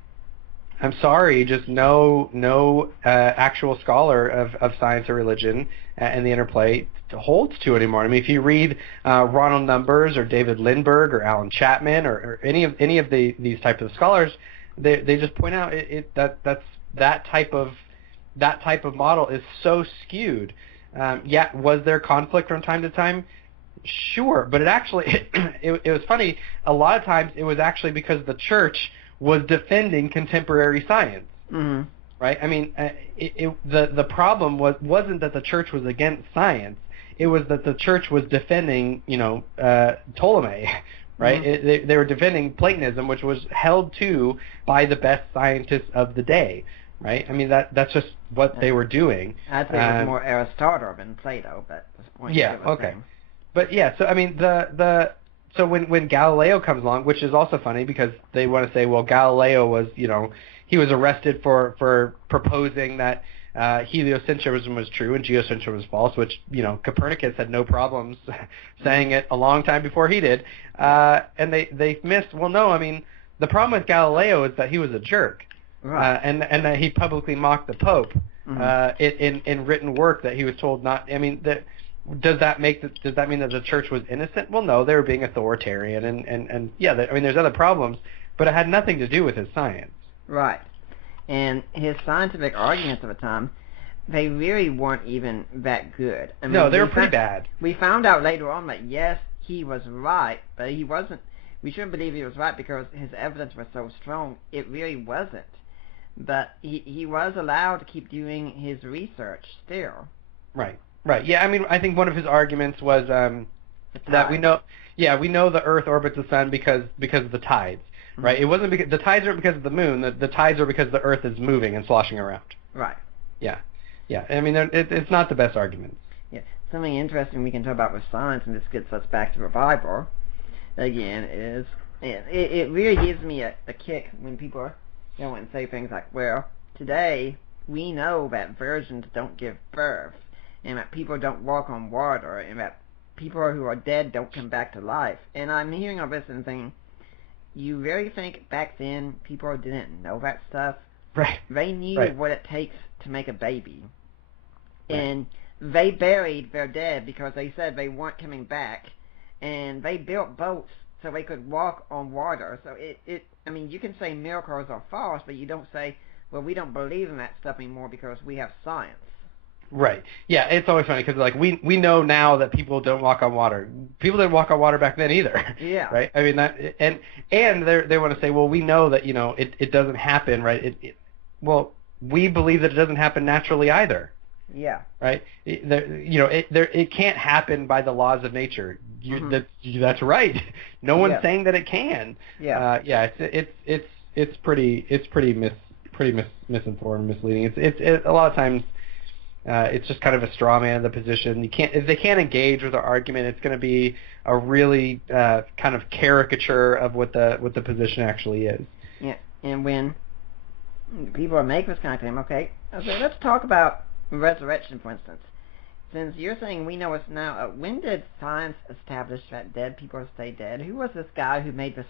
I'm sorry, just no actual scholar of science or religion and the interplay holds to it anymore. I mean, if you read Ronald Numbers or David Lindbergh or Alan Chapman or any of these types of scholars, they just point out that type of model is so skewed. Was there conflict from time to time? Sure, but it actually it was funny. A lot of times it was actually because the church was defending contemporary science. Right? I mean, the problem wasn't that the church was against science. It was that the church was defending, Ptolemy, right? They were defending Platonism, which was held to by the best scientists of the day, right? I mean, that's just what they were doing. I'd say it was more Aristotle than Plato, but the point is the same. But yeah, so I mean, so when Galileo comes along, which is also funny because they want to say, well, Galileo was, he was arrested for proposing that heliocentrism was true and geocentrism was false, which, Copernicus had no problems saying it a long time before he did. And they missed, well, no, I mean, the problem with Galileo is that he was a jerk. Right. And that he publicly mocked the Pope in written work that he was told not, I mean, does that mean that the church was innocent? Well, no, they were being authoritarian, and I mean, there's other problems, but it had nothing to do with his science. Right. And his scientific arguments of the time, they really weren't even that good. I mean, no, they were pretty bad. We found out later on that, yes, he was right, but he wasn't. We shouldn't believe he was right because his evidence was so strong. It really wasn't. But he was allowed to keep doing his research still. Right. Right. Yeah. I mean, I think one of his arguments was that we know the Earth orbits the sun because of the tides. Right. It wasn't because the tides aren't because of the moon. The tides are because the Earth is moving and sloshing around. Right. Yeah. Yeah. I mean, it's not the best argument. Yeah. Something interesting we can talk about with science, and this gets us back to the Bible again, is it really gives me a kick when people go and say things like, well, today we know that virgins don't give birth, and that people don't walk on water, and that people who are dead don't come back to life. And I'm hearing all this and thinking, you really think back then people didn't know that stuff? Right. They knew what it takes to make a baby. Right. And they buried their dead because they said they weren't coming back. and they built boats so they could walk on water. So I mean, you can say miracles are false, but you don't say, well, we don't believe in that stuff anymore because we have science. Right. Yeah, it's always funny because like we know now that people don't walk on water. People didn't walk on water back then either. Yeah. Right. I mean that, and they want to say, well, we know that it doesn't happen, right? Well, we believe that it doesn't happen naturally either. Yeah. Right. It can't happen by the laws of nature. That's right. No one's saying that it can. Yeah. It's pretty misinformed, misleading. It's a lot of times. It's just kind of a straw man of the position. If they can't engage with our argument, it's going to be a really kind of caricature of what the position actually is. Yeah, and when people are making this kind of claim, okay, so let's talk about resurrection, for instance. Since you're saying we know it's now, when did science establish that dead people stay dead? Who was this guy who made this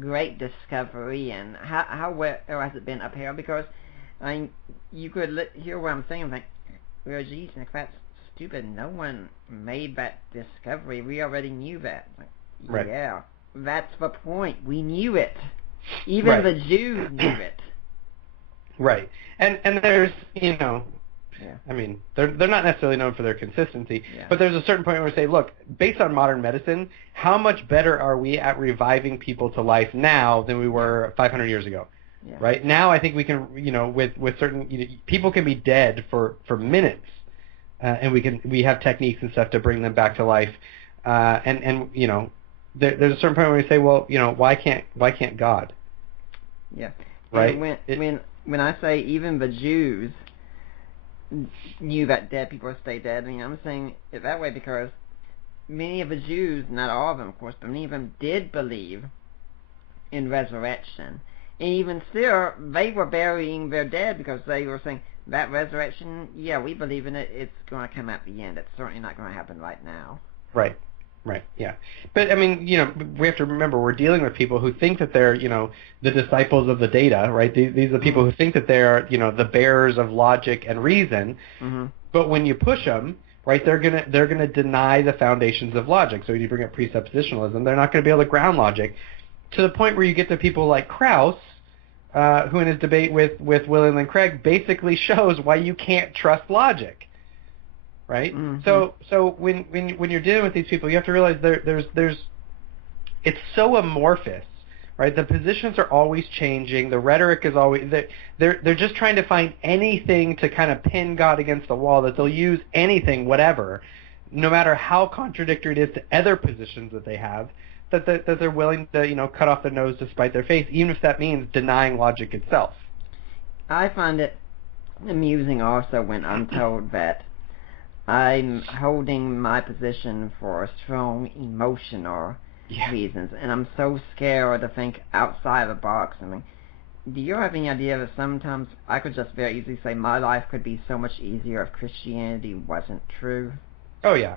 great discovery, and how well has it been upheld? Because I mean, you could hear what I'm saying and think, well, geez, Nick, that's stupid. No one made that discovery. We already knew that. Like, right. Yeah, that's the point. We knew it. Even the Jews knew it. Right. And there's, Yeah. I mean, they're not necessarily known for their consistency, Yeah. but there's a certain point where we say, look, based on modern medicine, how much better are we at reviving people to life now than we were 500 years ago? Yeah. Right now, I think we can, with certain people can be dead for minutes, and we have techniques and stuff to bring them back to life, and there's a certain point where we say, well, why can't God? Yeah. Right. And when I say even the Jews knew that dead people stay dead, I mean, I'm saying it that way because many of the Jews, not all of them, of course, but many of them did believe in resurrection. And even still, they were burying their dead because they were saying, that resurrection, yeah, we believe in it. It's going to come at the end. It's certainly not going to happen right now. Right, yeah. But, I mean, we have to remember we're dealing with people who think that they're, the disciples of the data, right? These are the people who think that they're, the bearers of logic and reason. Mm-hmm. But when you push them, right, they're gonna deny the foundations of logic. So when you bring up presuppositionalism, they're not going to be able to ground logic. To the point where you get to people like Krauss, who in his debate with William Lane Craig basically shows why you can't trust logic, right? Mm-hmm. So when you're dealing with these people, you have to realize there's it's so amorphous, right? The positions are always changing. The rhetoric is always they're just trying to find anything to kind of pin God against the wall. That they'll use anything, whatever, no matter how contradictory it is to other positions that they have. That they're willing to cut off their nose to spite their face, even if that means denying logic itself. I find it amusing also when I'm told that I'm holding my position for strong emotional reasons, and I'm so scared to think outside the box. I mean, do you have any idea that sometimes I could just very easily say my life could be so much easier if Christianity wasn't true? Oh yeah,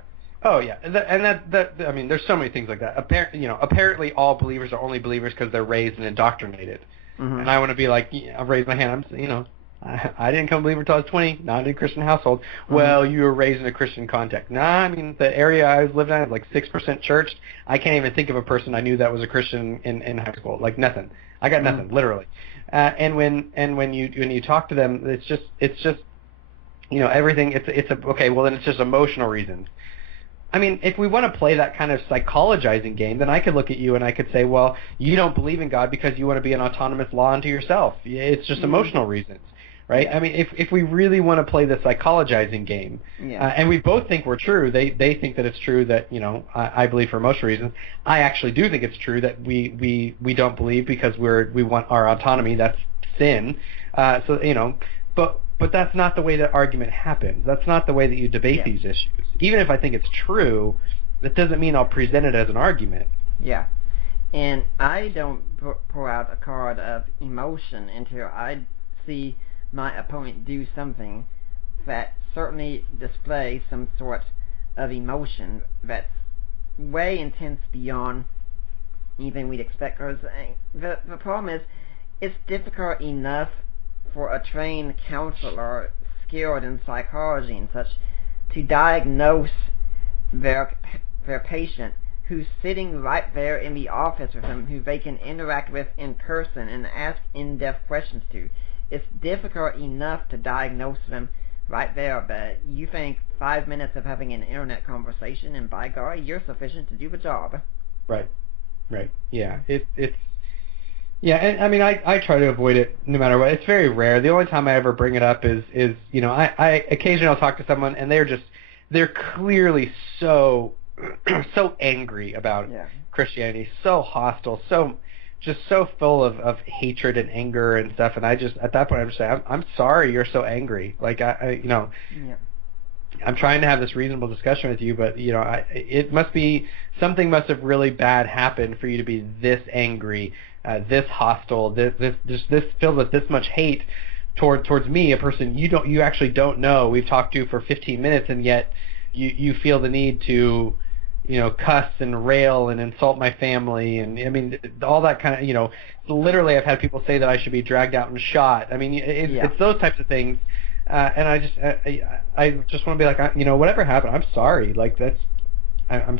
and that I mean, there's so many things like that. Apparently all believers are only believers because they're raised and indoctrinated. Mm-hmm. And I want to be like, I've raised my hand. I didn't come a believer until I was 20, not in a Christian household. Mm-hmm. Well, you were raised in a Christian context. Nah, I mean, the area I was living in was like 6% church. I can't even think of a person I knew that was a Christian in high school. Like nothing. I got nothing, literally. And when you talk to them, it's just everything. Okay. Well, then it's just emotional reasons. I mean, if we want to play that kind of psychologizing game, then I could look at you and I could say, well, you don't believe in God because you want to be an autonomous law unto yourself. It's just emotional reasons, right? Yeah. I mean, if we really want to play the psychologizing game, and we both think we're true, they think that it's true that, I believe for emotional reasons. I actually do think it's true that we don't believe because we want our autonomy. That's sin. But that's not the way that argument happens. That's not the way that you debate these issues. Even if I think it's true, that doesn't mean I'll present it as an argument. Yeah. And I don't pour out a card of emotion until I see my opponent do something that certainly displays some sort of emotion that's way intense beyond anything we'd expect. Because the problem is, it's difficult enough for a trained counselor skilled in psychology and such to diagnose their patient who's sitting right there in the office with them, who they can interact with in person and ask in-depth questions to. It's difficult enough to diagnose them right there, but you think 5 minutes of having an internet conversation, and by golly, you're sufficient to do the job. Right. Yeah. It's yeah, and I mean, I try to avoid it no matter what. It's very rare. The only time I ever bring it up is I occasionally I'll talk to someone and they're clearly so angry about Christianity, so hostile, so full of hatred and anger and stuff. And I just, at that point, I'm just saying, I'm sorry you're so angry. Like I'm trying to have this reasonable discussion with you, but something must have really bad happened for you to be this angry, this hostile, this filled with this much hate towards me, a person you actually don't know. We've talked to for 15 minutes, and yet you feel the need to cuss and rail and insult my family, and I mean all that kind of literally I've had people say that I should be dragged out and shot. I mean it's those types of things. And I just want to be like, whatever happened, I'm sorry. Like I'm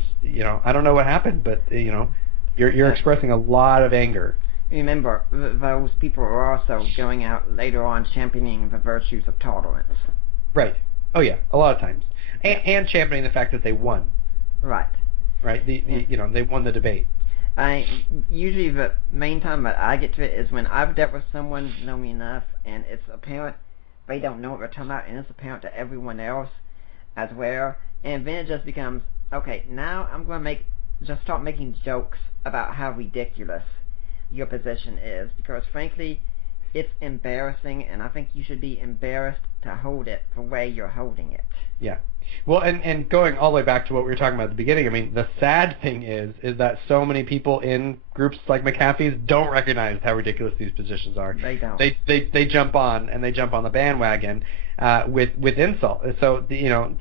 I don't know what happened, but you're expressing a lot of anger. Remember, those people are also going out later on championing the virtues of tolerance. Right. Oh yeah, a lot of times, and championing the fact that they won. Right. Right. They won the debate. Usually the main time that I get to it is when I've dealt with someone who know me enough, and it's apparent they don't know what they're talking about, and it's apparent to everyone else as well. And then it just becomes, okay, now I'm going to just start making jokes about how ridiculous your position is, because frankly, it's embarrassing, and I think you should be embarrassed to hold it the way you're holding it. Yeah. Well, and going all the way back to what we were talking about at the beginning, I mean, the sad thing is that so many people in groups like McAfee's don't recognize how ridiculous these positions are. They don't. They jump on the bandwagon with insult. So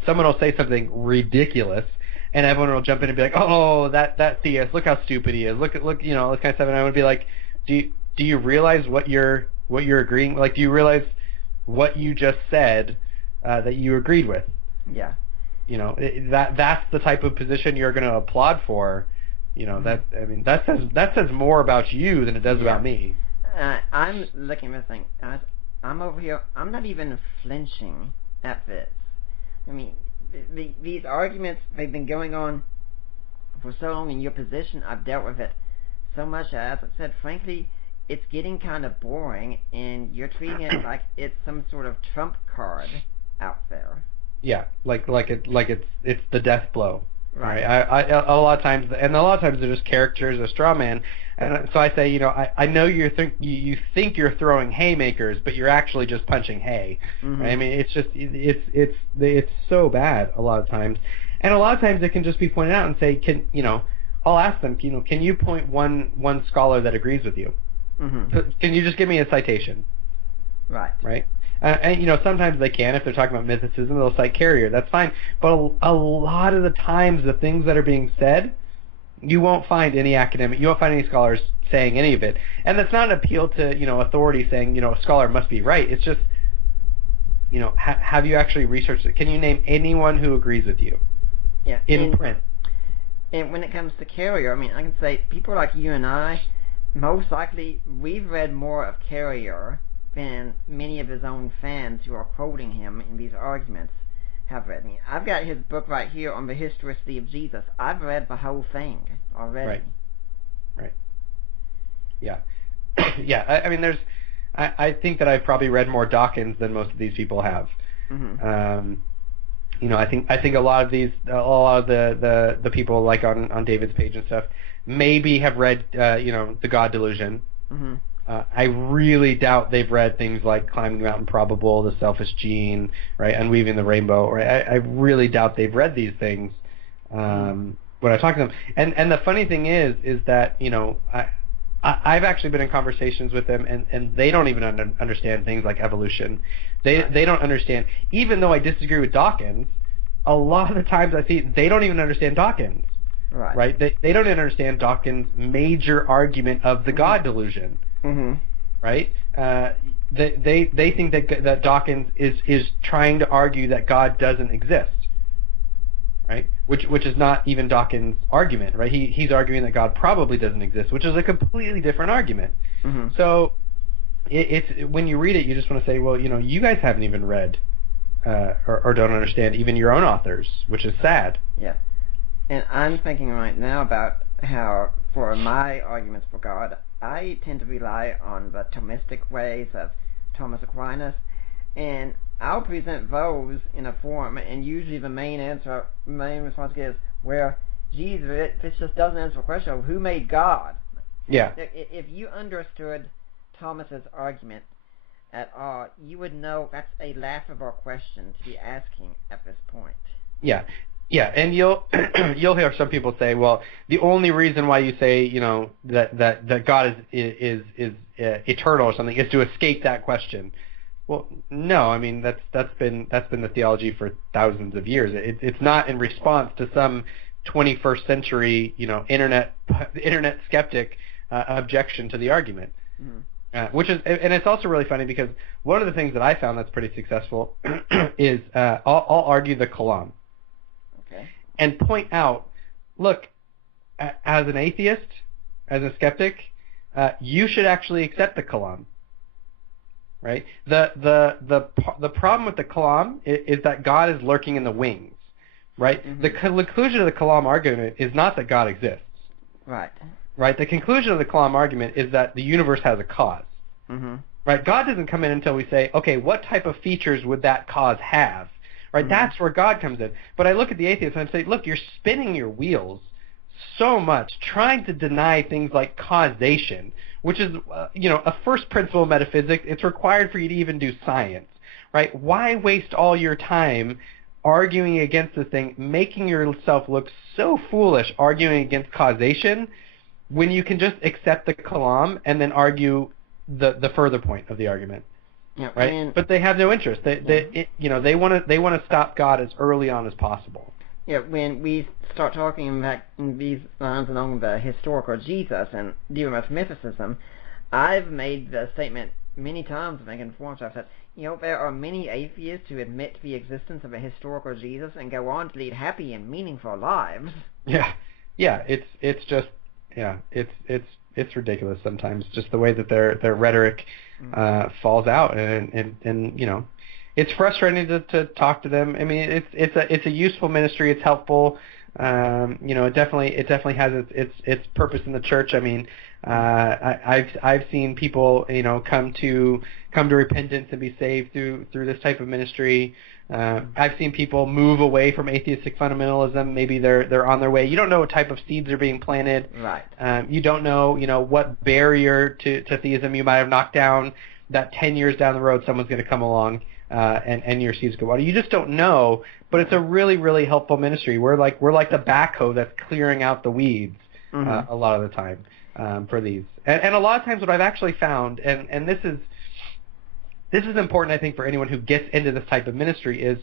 someone will say something ridiculous, and everyone will jump in and be like, oh, that theist, look how stupid he is. Look this kind of stuff. And I would be like, do you realize what you're agreeing? Like, do you realize what you just said that you agreed with? Yeah. That's the type of position you're going to applaud for. That says more about you than it does about me. I'm looking at this thing. I'm over here. I'm not even flinching at this. I mean, these arguments, they've been going on for so long in your position. I've dealt with it so much. As I said, frankly, it's getting kind of boring, and you're treating it like it's some sort of trump card out there. Yeah, like it's the death blow. Right. A lot of times they're just characters, a straw man, and so I say, I know you think you're throwing haymakers, but you're actually just punching hay. Mm-hmm. Right? I mean, it's just it's so bad a lot of times, and a lot of times it can just be pointed out and say, I'll ask them, can you point one scholar that agrees with you? Mm-hmm. Can you just give me a citation? Right. Right. And sometimes they can, if they're talking about mythicism, they'll cite Carrier. That's fine. But a lot of the times, the things that are being said, you won't find any scholars saying any of it. And that's not an appeal to authority saying a scholar must be right. It's just have you actually researched it? Can you name anyone who agrees with you? Yeah. In print. And when it comes to Carrier, I mean, I can say people like you and I, most likely we've read more of Carrier than many of his own fans who are quoting him in these arguments have read. I've got his book right here on the historicity of Jesus. I've read the whole thing already. Right. Yeah. Yeah. I mean, I think that I've probably read more Dawkins than most of these people have. Mm-hmm. I think a lot of the people like on David's page and stuff maybe have read the God Delusion. Mm-hmm. I really doubt they've read things like Climbing the Mountain Probable, The Selfish Gene, right, Unweaving the Rainbow. Right? I really doubt they've read these things when I talk to them. And the funny thing is that I've actually been in conversations with them, and they don't even understand things like evolution. They don't understand, even though I disagree with Dawkins. A lot of the times I see they don't even understand Dawkins. Right? They don't understand Dawkins' major argument of the God delusion. Mm-hmm. Right? They think that Dawkins is trying to argue that God doesn't exist. right? Which is not even Dawkins' argument, right? He's arguing that God probably doesn't exist, which is a completely different argument. Mm-hmm. So it's when you read it, you just want to say, well, you guys haven't even read or don't understand even your own authors, which is sad. Yeah. And I'm thinking right now about how, for my arguments for God, I tend to rely on the Thomistic ways of Thomas Aquinas, and I'll present those in a form, and usually the main response is, well, Jesus, this just doesn't answer the question of who made God. Yeah. If you understood Thomas's argument at all, you would know that's a laughable question to be asking at this point. Yeah. Yeah, and you'll hear some people say, well, the only reason why you say, that God is eternal or something is to escape that question. Well, no, I mean that's been the theology for thousands of years. It's not in response to some 21st century, internet skeptic objection to the argument. Mm-hmm. Which is, and it's also really funny because one of the things that I found that's pretty successful is I'll argue the Kalam. Okay. And point out, look, as an atheist, as a skeptic, you should actually accept the Kalam. Right? The problem with the Kalam is that God is lurking in the wings. Right? Mm-hmm. The conclusion of the Kalam argument is not that God exists. Right. Right? The conclusion of the Kalam argument is that the universe has a cause. Mm-hmm. Right? God doesn't come in until we say, okay, what type of features would that cause have? Right? Mm-hmm. That's where God comes in. But I look at the atheist and I say, look, you're spinning your wheels so much trying to deny things like causation, which is, a first principle of metaphysics. It's required for you to even do science. Right? Why waste all your time arguing against this thing, making yourself look so foolish arguing against causation when you can just accept the Kalam and then argue the further point of the argument? Yeah, right? But they have no interest. They want to stop God as early on as possible. Yeah, when we start talking back in these lines along the historical Jesus and dealing with mythicism, I've made the statement many times, I think, in forums. I've said, there are many atheists who admit the existence of a historical Jesus and go on to lead happy and meaningful lives. Yeah, it's just, it's ridiculous sometimes, just the way that their rhetoric falls out, and it's frustrating to talk to them. I mean, it's a useful ministry. It's helpful. It definitely has its purpose in the church. I mean, I've seen people come to repentance and be saved through this type of ministry. I've seen people move away from atheistic fundamentalism. Maybe they're on their way. You don't know what type of seeds are being planted. Right. You don't know what barrier to theism you might have knocked down. That 10 years down the road, someone's going to come along and your seeds go water. You just don't know. But it's a really, really helpful ministry. We're like the backhoe that's clearing out the weeds a lot of the time for these. And a lot of times, what I've actually found, and this is important, I think, for anyone who gets into this type of ministry, is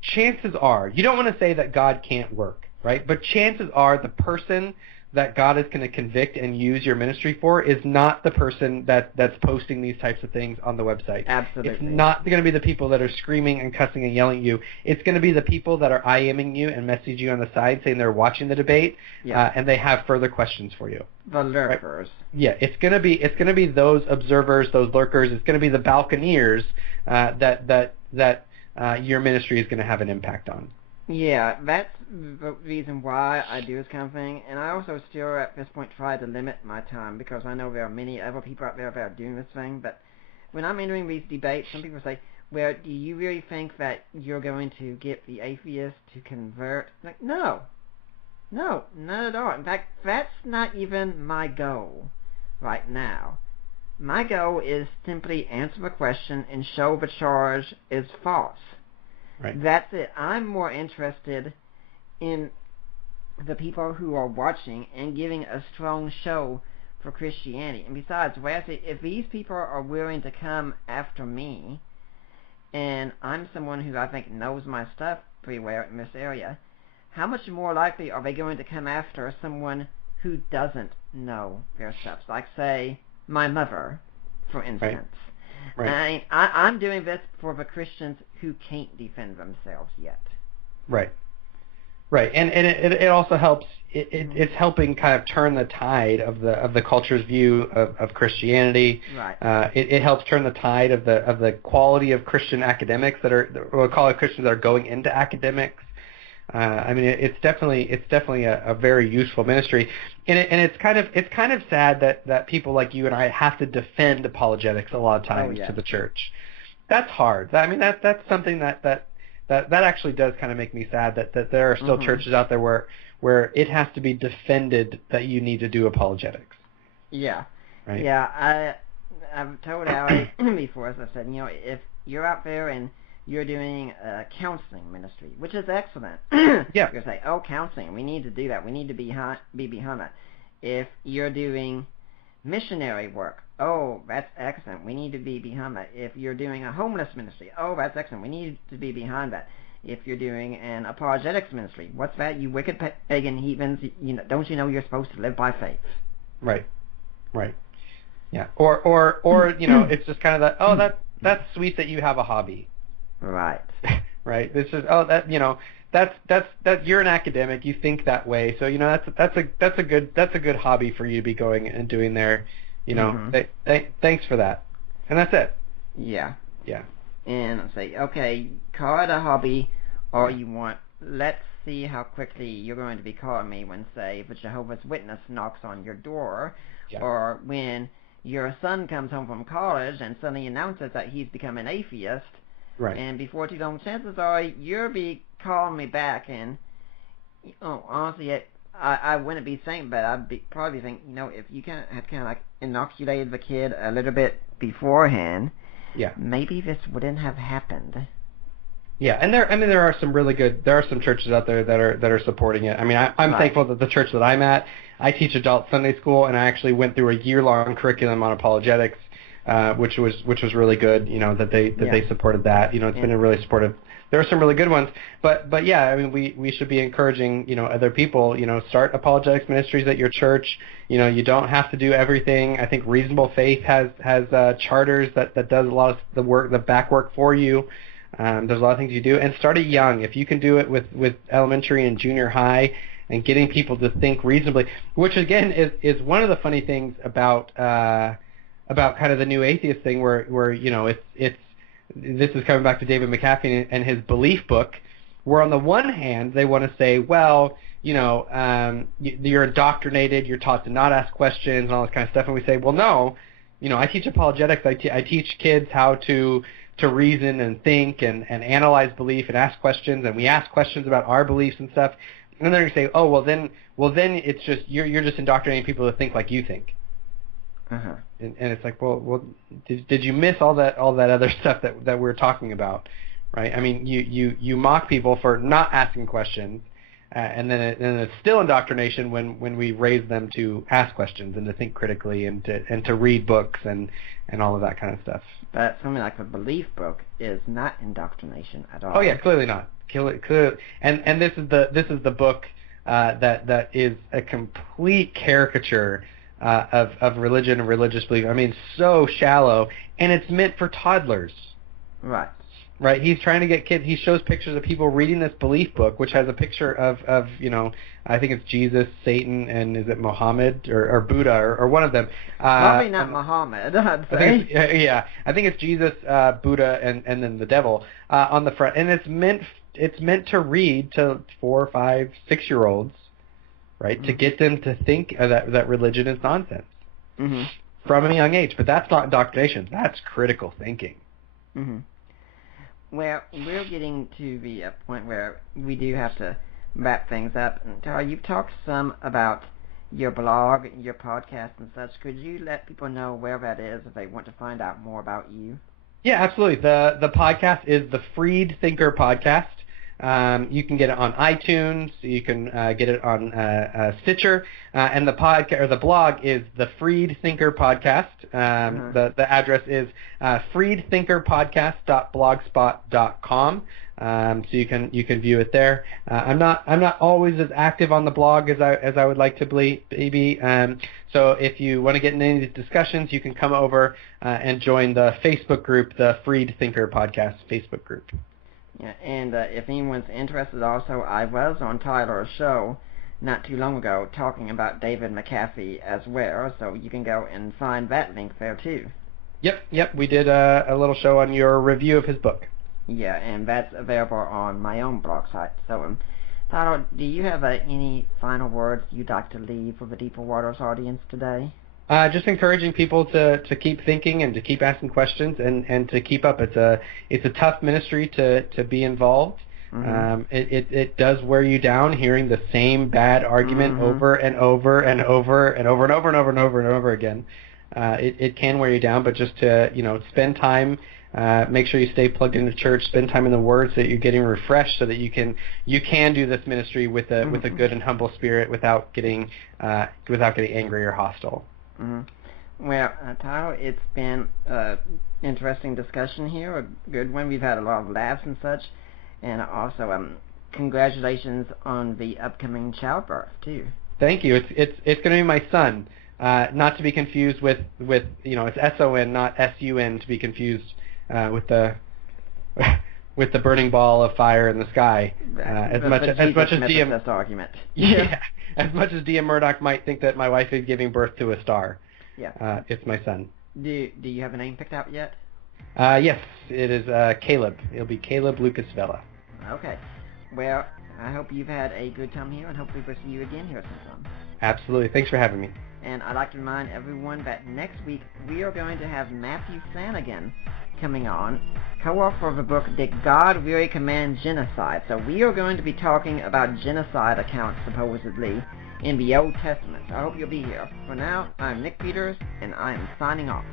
chances are, you don't want to say that God can't work, right? But chances are the person that God is going to convict and use your ministry for is not the person that's posting these types of things on the website. Absolutely. It's not going to be the people that are screaming and cussing and yelling at you. It's going to be the people that are IMing you and messaging you on the side saying they're watching the debate, and they have further questions for you. The lurkers. Right? Yeah, it's going to be those observers, those lurkers. It's going to be the balconeers that your ministry is going to have an impact on. Yeah, that's the reason why I do this kind of thing, and I also still at this point try to limit my time, because I know there are many other people out there that are doing this thing. But when I'm entering these debates, some people say, well, do you really think that you're going to get the atheist to convert? Like, no, not at all. In fact, that's not even my goal right now. My goal is simply answer the question and show the charge is false. Right. That's it. I'm more interested in the people who are watching and giving a strong show for Christianity. And besides, if these people are willing to come after me, and I'm someone who I think knows my stuff pretty well in this area, how much more likely are they going to come after someone who doesn't know their stuff? Like, say, my mother, for instance. Right. I'm doing this for the Christians who can't defend themselves yet. Right. Right, and it also helps. It's helping kind of turn the tide of the culture's view of Christianity. Right. It helps turn the tide of the quality of Christian academics we'll call it Christians that are going into academics. I mean, it's definitely a very useful ministry, and it's kind of sad that people like you and I have to defend apologetics a lot of times to the church. That's hard. I mean, that's something that actually does kind of make me sad that there are still churches out there where it has to be defended that you need to do apologetics. Yeah. Right. Yeah. I've told Allie before, as I said, if you're out there and you're doing a counseling ministry, which is excellent. Yeah. You're say, oh, counseling, we need to do that. We need to be behind that. If you're doing missionary work, oh, that's excellent. We need to be behind that. If you're doing a homeless ministry, oh, that's excellent. We need to be behind that. If you're doing an apologetics ministry, what's that? You wicked pagan heathens, don't you know you're supposed to live by faith? Right. Yeah. Or it's just kind of that. That's sweet that you have a hobby. Right. Right. This is that's you're an academic. You think that way, so that's a good hobby for you to be going and doing there. Thanks for that, and that's it. Yeah. Yeah. And say, okay, call it a hobby all you want. Let's see how quickly you're going to be calling me when, say, the Jehovah's Witness knocks on your door, or when your son comes home from college and suddenly announces that he's become an atheist. Right. And before too long, chances are you'll be calling me back, and honestly, I wouldn't be saying, but I'd probably think, if you had kind of like inoculated the kid a little bit beforehand, maybe this wouldn't have happened. Yeah, and there are some churches out there that are supporting it. I mean, I'm thankful that the church that I'm at, I teach adult Sunday school, and I actually went through a year-long curriculum on apologetics. Which was really good, that they supported that. It's been a really supportive. There are some really good ones, but yeah, I mean, we should be encouraging, other people, start apologetics ministries at your church. You don't have to do everything. I think Reasonable Faith has charters that does a lot of the back work for you. There's a lot of things you do, and start it young. If you can do it with elementary and junior high, and getting people to think reasonably, which again is one of the funny things about kind of the new atheist thing where it's this is coming back to David McAfee and his belief book, where on the one hand they want to say, well, you're indoctrinated, you're taught to not ask questions and all this kind of stuff, and we say, well, no, I teach apologetics, I teach kids how to reason and think and analyze belief and ask questions, and we ask questions about our beliefs and stuff, and then they're going to say, oh, well then it's just you're just indoctrinating people to think like you think. Uh-huh. And it's like, well, did you miss all that other stuff that we're talking about, right? I mean, you mock people for not asking questions, and then it's still indoctrination when we raise them to ask questions and to think critically and to read books and all of that kind of stuff. But something like a belief book is not indoctrination at all. Oh yeah, clearly not. Clearly. And this is the book that is a complete caricature of religion and religious belief. I mean, so shallow, and it's meant for toddlers. Right. He's trying to get kids. He shows pictures of people reading this belief book, which has a picture of I think it's Jesus, Satan, and is it Muhammad or Buddha or one of them? Probably not Muhammad, I'd say. I think it's Jesus, Buddha, and then the devil on the front, and it's meant to read to 4, 5, 6-year-olds. Right, to get them to think that religion is nonsense from a young age. But that's not indoctrination. That's critical thinking. Well, we're getting to the point where we do have to wrap things up. And Tara, you've talked some about your blog, your podcast, and such. Could you let people know where that is if they want to find out more about you? Yeah, absolutely. The podcast is the Freed Thinker Podcast. You can get it on iTunes. You can get it on Stitcher, and the podcast or the blog is the Freed Thinker Podcast. The address is freedthinkerpodcast.blogspot.com. So you can view it there. I'm not always as active on the blog as I would like to be. So if you want to get into any of these discussions, you can come over and join the Facebook group, the Freed Thinker Podcast Facebook group. Yeah, and if anyone's interested also, I was on Tyler's show not too long ago talking about David McAfee as well, so you can go and find that link there too. Yep. We did a little show on your review of his book. Yeah, and that's available on my own blog site. So, Tyler, do you have any final words you'd like to leave with the Deeper Waters audience today? Just encouraging people to keep thinking and to keep asking questions and to keep up. It's a tough ministry to be involved. Mm-hmm. It does wear you down hearing the same bad argument over and over and over and over and over and over and over and over again. It can wear you down, but just to spend time, make sure you stay plugged into church, spend time in the Word so that you're getting refreshed, so that you can do this ministry with a good and humble spirit without getting angry or hostile. Mm-hmm. Well, Tyler, it's been an interesting discussion here, a good one. We've had a lot of laughs and such, and also congratulations on the upcoming childbirth too. Thank you. It's going to be my son, not to be confused with it's S-O-N, not S-U-N, to be confused with the burning ball of fire in the sky. As much as D.M. Murdoch might think that my wife is giving birth to a star. Yeah. It's my son. Do you have a name picked out yet? Yes, it is Caleb. It'll be Caleb Lucas Vela. Okay. Well, I hope you've had a good time here, and hopefully we'll see you again here sometime. Absolutely. Thanks for having me. And I'd like to remind everyone that next week we are going to have Matthew Flanagan coming on, co-author of the book Did God Really Command Genocide? So we are going to be talking about genocide accounts, supposedly, in the Old Testament. So I hope you'll be here. For now, I'm Nick Peters, and I am signing off.